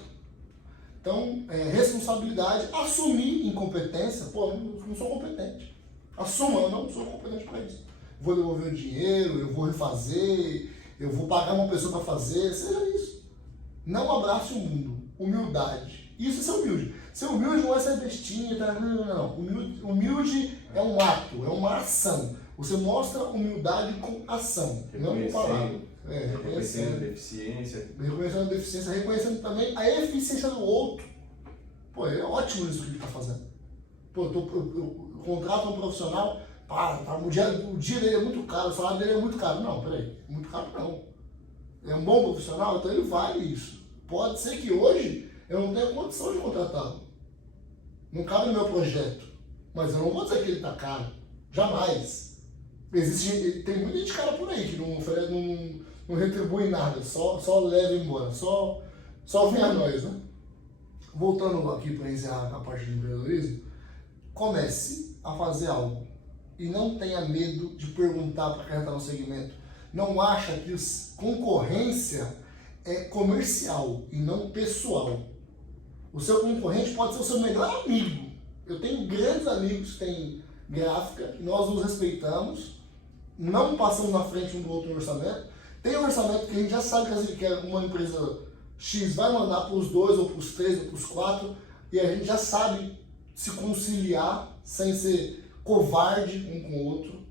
Então, responsabilidade, assumir incompetência. Pô, eu não sou competente. Assuma, eu não sou competente para isso. Vou devolver o dinheiro, eu vou refazer, eu vou pagar uma pessoa para fazer, seja isso. Não abrace o mundo. Humildade. Isso é ser humilde. Ser humilde não é ser bestinha, tá? Não. Humilde é um ato, é uma ação. Você mostra humildade com ação, não com palavra. Reconhecendo a deficiência. Reconhecendo a deficiência, reconhecendo também a eficiência do outro. Pô, é ótimo isso que ele está fazendo. Pô, eu contrato um profissional, o dia dele é muito caro, o salário dele é muito caro. Não, peraí, muito caro não. É um bom profissional, então ele vale isso. Pode ser que hoje eu não tenha condição de contratá-lo. Não cabe no meu projeto. Mas eu não vou dizer que ele está caro. Jamais. Tem muita gente cara por aí que não retribui nada, só leva embora, só vem a nós, né? Voltando aqui para encerrar a parte do empreendedorismo, comece a fazer algo. E não tenha medo de perguntar para quem está no segmento. Não acha que concorrência é comercial e não pessoal. O seu concorrente pode ser o seu melhor amigo. Eu tenho grandes amigos que têm gráfica, nós nos respeitamos, não passamos na frente um do outro no orçamento, Tem um orçamento que a gente já sabe que uma empresa X vai mandar para os 2, ou para os 3, ou para os 4, e a gente já sabe se conciliar sem ser covarde um com o outro,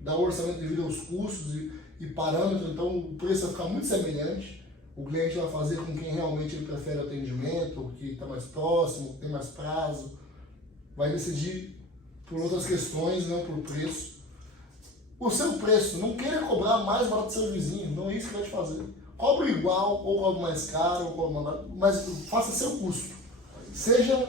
dar o orçamento devido aos custos e parâmetros, então o preço vai ficar muito semelhante. O cliente vai fazer com quem realmente ele prefere o atendimento, que está mais próximo, tem mais prazo, vai decidir por outras questões, não por preço. O seu preço, não queira cobrar mais barato do seu vizinho, não é isso que vai te fazer. Cobre igual, ou cobre mais caro, ou cobre mais barato, mas faça seu custo. Seja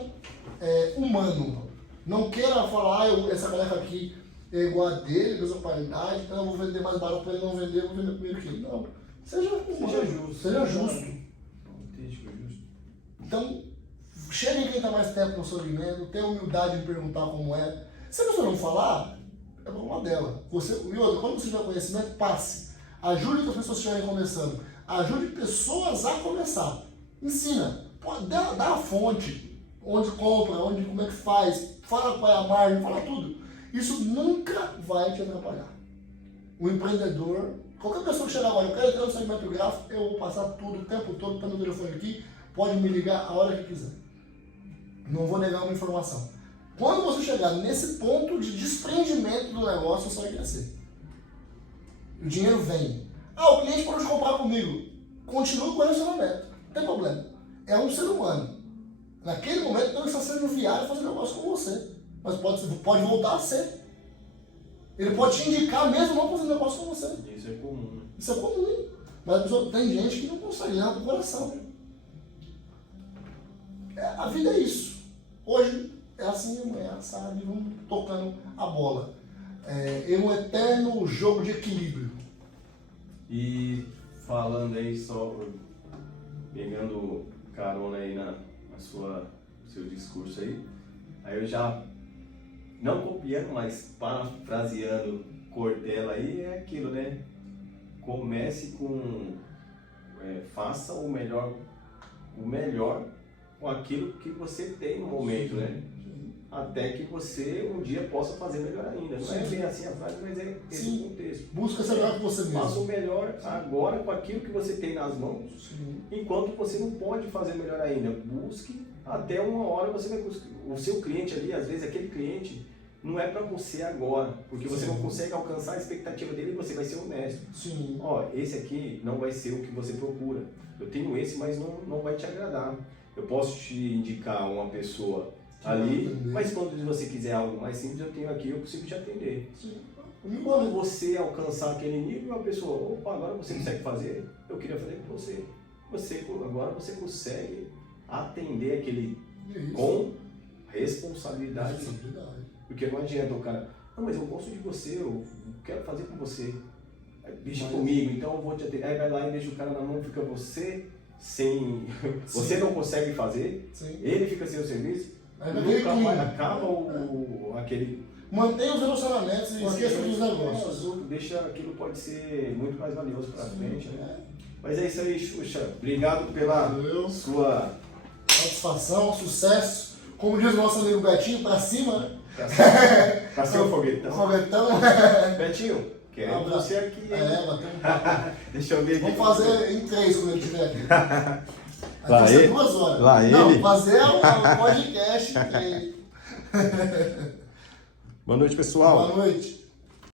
humano. Não queira falar, essa caneca aqui é igual a dele, mesma qualidade, então eu vou vender mais barato para ele não vender, eu vou vender primeiro que ele. Não. Seja justo. Seja justo. Então, chegue em quem está mais tempo no segmento, tenha humildade em perguntar como é. Se a pessoa não falar, é problema dela. E outra, quando você tiver conhecimento, passe. Ajude as pessoas que estiverem começando. Ajude pessoas a começar. Ensina. Dá a fonte. Onde compra, como é que faz. Fala qual é a margem, fala tudo. Isso nunca vai te atrapalhar. O empreendedor, qualquer pessoa que chegar agora, eu quero entrar no segmento gráfico, eu vou passar tudo, o tempo todo, tá no telefone aqui, pode me ligar a hora que quiser. Não vou negar uma informação. Quando você chegar nesse ponto de desprendimento do negócio, você vai crescer. O dinheiro vem. O cliente pode comprar comigo. Continua com o relacionamento. Não tem problema. É um ser humano. Naquele momento não está sendo viável fazer negócio com você. Mas pode voltar a ser. Ele pode te indicar mesmo não fazer negócio com você. Isso é comum, né? Isso é comum. Mas tem gente que não consegue levar pro coração. A vida é isso. Hoje é assim, amanhã, sabe? Vamos tocando a bola. É um eterno jogo de equilíbrio. E falando aí, só pegando carona aí no seu discurso aí eu já, não copiando, mas parafraseando Cortella aí, é aquilo, né? Comece faça o melhor com aquilo que você tem no momento, né? Até que você um dia possa fazer melhor ainda. Não é bem assim a frase, mas é esse o contexto. Busca ser melhor que você mesmo. Faça o melhor agora com aquilo que você tem nas mãos, enquanto você não pode fazer melhor ainda. Busque até uma hora você vai buscar. O seu cliente ali, às vezes aquele cliente não é para você agora, porque você não consegue alcançar a expectativa dele e você vai ser honesto. Sim. Esse aqui não vai ser o que você procura. Eu tenho esse, mas não vai te agradar. Eu posso te indicar uma pessoa ali, mas quando você quiser algo mais simples, eu tenho aqui, eu consigo te atender. Sim. E quando você alcançar aquele nível, a pessoa, opa, agora você consegue fazer, eu queria fazer com você. Agora você consegue atender aquele com responsabilidade. Porque não adianta o cara, não, mas eu gosto de você, eu quero fazer com você. Deixa comigo, então eu vou te atender. Aí vai lá e deixa o cara na mão, fica você sem. Você não consegue fazer, ele fica sem o serviço. Acaba aquele. Mantenha os relacionamentos e esqueça dos negócios. Deixa aquilo pode ser muito mais valioso para frente, né? Mas é isso aí, Xuxa. Obrigado pela sua satisfação, sucesso. Como diz o nosso amigo Betinho, pra cima, né? Pra cima o foguetão. Foguetão. Betinho, quero você aqui. Bateu um papo. Deixa eu ver aqui. Vamos fazer em 3 quando ele estiver aqui. Lá ele? 2 horas. Lá não, ele? fazer um podcast. Boa noite, pessoal. Boa noite.